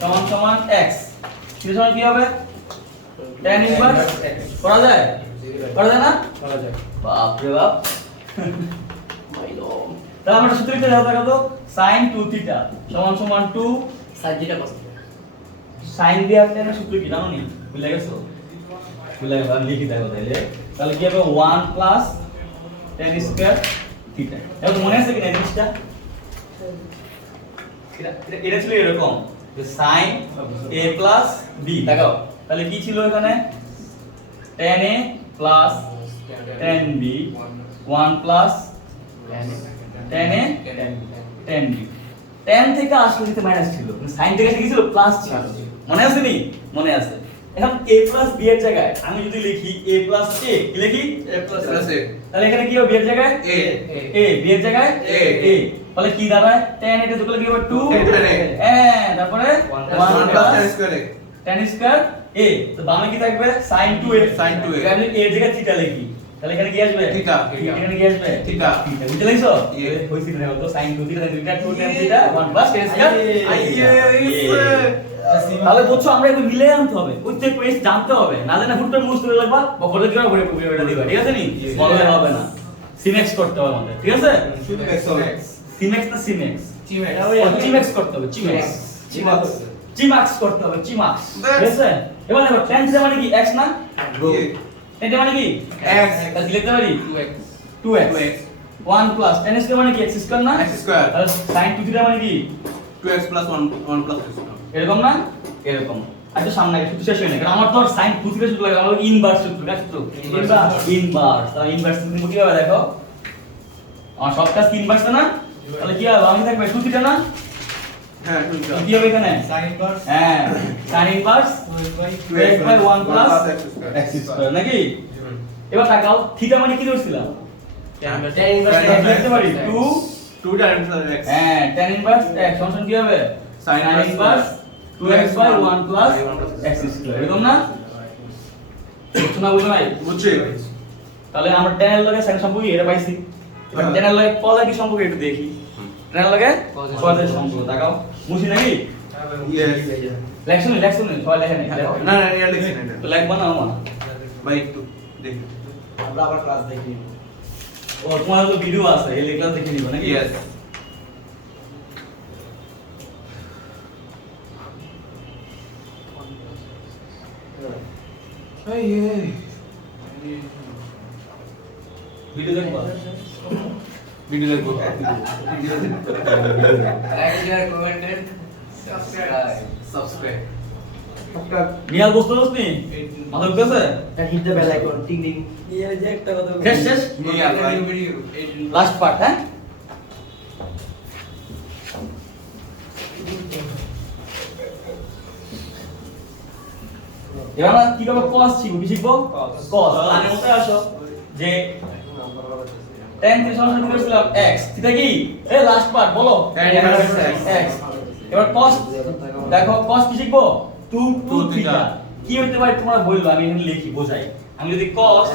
সমান সমান x থিটা সমান কি হবে tan ইনভার্স করা যায় না করা যায় বাপ রে বাপ তাহলে আমরা সূত্র কি দেখো তাকাও তো sin 2 থিটা সমান সমান 2 সাইড যেটা কষ্ট সাইন দেওয়ার টাইমে সূত্র কি জানো নি ভুলে গেছো ভুলে গেছো আমি লিখি দেখো তাহলে কি হবে 1 প্লাস tan স্কয়ার থিটা এখন মনে আছে কি না এই জিনিসটা এটা ছিল এরকম যে sin a প্লাস b দেখাও তাহলে কি ছিল এখানে tan a plus tan b 1 plus tan a tan b tan থেকে আসলে দিতে মাইনাস ছিল sin থেকে কি ছিল প্লাস ছিল মনে আছে নি মনে আছে এখন a প্লাস b এর জায়গায় আমি যদি লিখি a প্লাস a কি লিখি a plus a তাহলে এখানে কি হবে b এর জায়গায় a b এর জায়গায় A তাহলে কি দাঁড়ায় tan এটা যোগ করলে কি হবে 2 tan A হ্যাঁ তারপরে 1 1 plus plus tan square a tan square a তো বামে কি থাকবে sin 2a sin 2a আমি a এর জায়গায় থিটা লিখি তাহলে এখানে কি আসবে থিটা এখানে কি আসবে থিটা বুঝতে লাগছো Yeah. হইছে না তো sin 2 theta theta 2 tan theta 1 plus tan square তাহলে বুঝছো আমরা এগুলো মিলে আনতে হবে প্রত্যেক পেজ জানতে হবে না জানা হুট করে মুখস্থ করে লাগবা বা ঘরে দিবা ঘরে ভিডিওটা দিবা ঠিক আছে নি বললে হবে না সিমেক্স করতে হবে আমাদের ঠিক আছে শুধু x হবে সিমেক্স না সিমেক্স চিমেক্স করতে হবে চিমেক্স চিমাক্স করতে হবে চিমাক্স ঠিক আছে এবার দেখো tan থিটা মানে কি x না tan থিটা মানে কি x তাহলে কি লিখতে পারি 2x 2x 1 plus tan square মানে কি x স্কয়ার না x square তাহলে sin 2 থিটা মানে কি 2x plus 1 plus x এরকম না এরকম আচ্ছা সামনে আগে সূত্র শেষ হয় না কারণ আমার তো sin 2 থিটা সূত্র লাগে আমার ইনভার্স সূত্র কাজ সূত্র ইনভার্স তাহলে ইনভার্স তুমি কি হবে দেখো আমার সব কাজ ইনভার্স না তাহলে কি হবে আমি থাকবে 2 থিটা না হ্যাঁ কি হবে এখানে sin inverse হ্যাঁ sin inverse 2x by 1 plus x square নাকি এবার তাকাও থিটা মানে কি ধরছিলাম tan inverse তাহলে লিখতে পারি 2 2 dimensional x হ্যাঁ tan ইনভার্স x সমান কি হবে sin sin inverse 2x by 1 plus x square এরকম না শোনা বুঝো নাই বুঝছি তাহলে আমরা tan এর লগে sin সম্পর্ক এটা পাইছি এবার tan এর লগে cos এর কি সম্পর্ক একটু দেখি tan এর লগে cos এর সম্পর্ক তাকাও বুঝি নাকি yes লেখছো নি সবাই লেখে নাই না না এটা লিখছি না তো লেখবা না আমার ভাই একটু দেখি আমরা আবার ক্লাস দেখি ও তোমার তো ভিডিও আছে এই ক্লাস দেখে নিবা নাকি yes ভিডিও দেখবা ভিডিও দেখবো like share comment and subscribe মিয়াল বুঝতে পারছনি মাথা ঢুকতেছে হিট দ্য বেল আইকন টিং টিং ये যে একটা কথা শেষ শেষ লাস্ট পার্ট হ্যাঁ এবার আমরা কিভাবে cos শিখবো কি শিখবো cos তাহলে আগের মতো আসো যে tan θ সমান কি করেছিলাম x থিটা কি এই লাস্ট পার্ট বলো Tan inverse x এবার cos দেখো cos কি শিখবো 2 2 থিটা theta। কি হতে পারে তোমরা বলবো আমি এখানে লিখি বোঝাই আমি যদি cos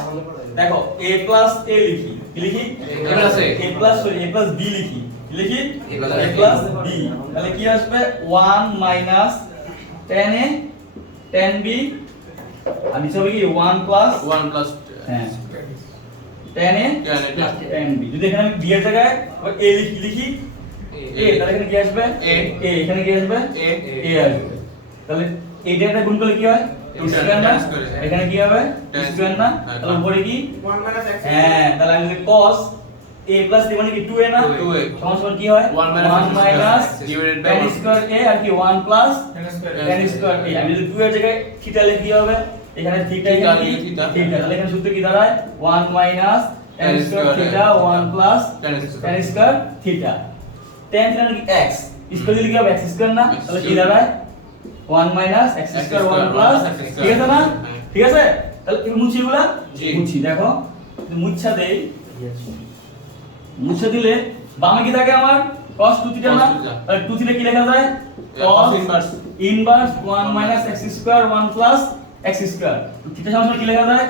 দেখো a plus a লিখি কি লিখি A plus A। a plus sorry a plus b লিখি কি লিখি A plus a plus b তাহলে কি আসবে 1 minus tan a tan b আর নিচে হবে কি 1 plus 1 plus হ্যাঁ tan a tan a tan b যদি এখানে আমি b এর জায়গায় আবার a লিখি a তাহলে এখানে কি আসবে A। এখানে কি আসবে A। a আসবে তাহলে এটা একটা গুণ করলে কি হয় Two tan স্কয়ার না square আছে। এখানে কি হবে Tan স্কয়ার না হ্যাঁ। তাহলে উপরে কি 1 minus x হ্যাঁ তাহলে আমি যদি cos a plus a মানে কি 2a না 2a সমান সমান কি হয় 1 minus 1 minus divided by tan 1 square a আর কি 1 plus tan square tan square a আমি যদি 2 এর জায়গায় থিটা লিখি কি হবে এখানে থিটা Theta এখানে কি লিখি theta। থিটা তাহলে এখানে সূত্র কি দাঁড়ায় 1 minus tan Tan square square theta 1 plus tan tan square theta tan theta কি x স্কয়ার দিলে কি হবে x স্কয়ার না X তাহলে কি square। দাঁড়ায় 1 minus x X square 1 square plus plus X square। ঠিক আছে না হ্যাঁ। ঠিক আছে তাহলে কি মুছি এগুলা জি। মুছি দেখো যদি মুছা দেই মুছে দিলে বামে কি থাকে আমার cos 2 থিটা না Cos theta। তাহলে 2 থিটা কি লেখা যায় cos inverse। Inverse 1 minus x square 1 plus x square theta সমান সমান কি লেখা যায়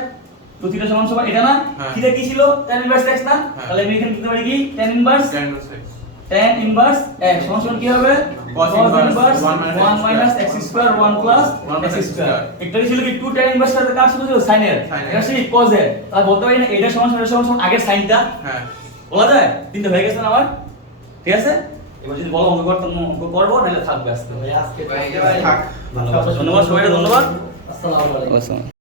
2 থিটা সমান সমান এটা না হ্যাঁ। থিটা কি ছিল tan inverse x না হ্যাঁ। তাহলে আমি এখানে লিখতে পারি কি tan inverse tan inverse x tan inverse x সমান সমান কি হবে Cos inverse 1 minus x square 1 plus 1 x plus x square square। একটা ছিল কি 2 tan inverse সাথে কার সাথে ছিল sin এর Sin এর। এটা সেই cos এর তাহলে বলতে পারি না এটা সমান সমান এটা সমান সমান আগের সাইনটা হ্যাঁ বলা যায় তিনটা হয়ে গেছে না আমার ঠিক আছে এবার যদি বলো অঙ্ক করতে অঙ্ক করবো নাহলে থাকবে আজকে ভাই আজকে ভাই, থাক ধন্যবাদ সবাইকে ধন্যবাদ আসসালামু আলাইকুম আসসালাম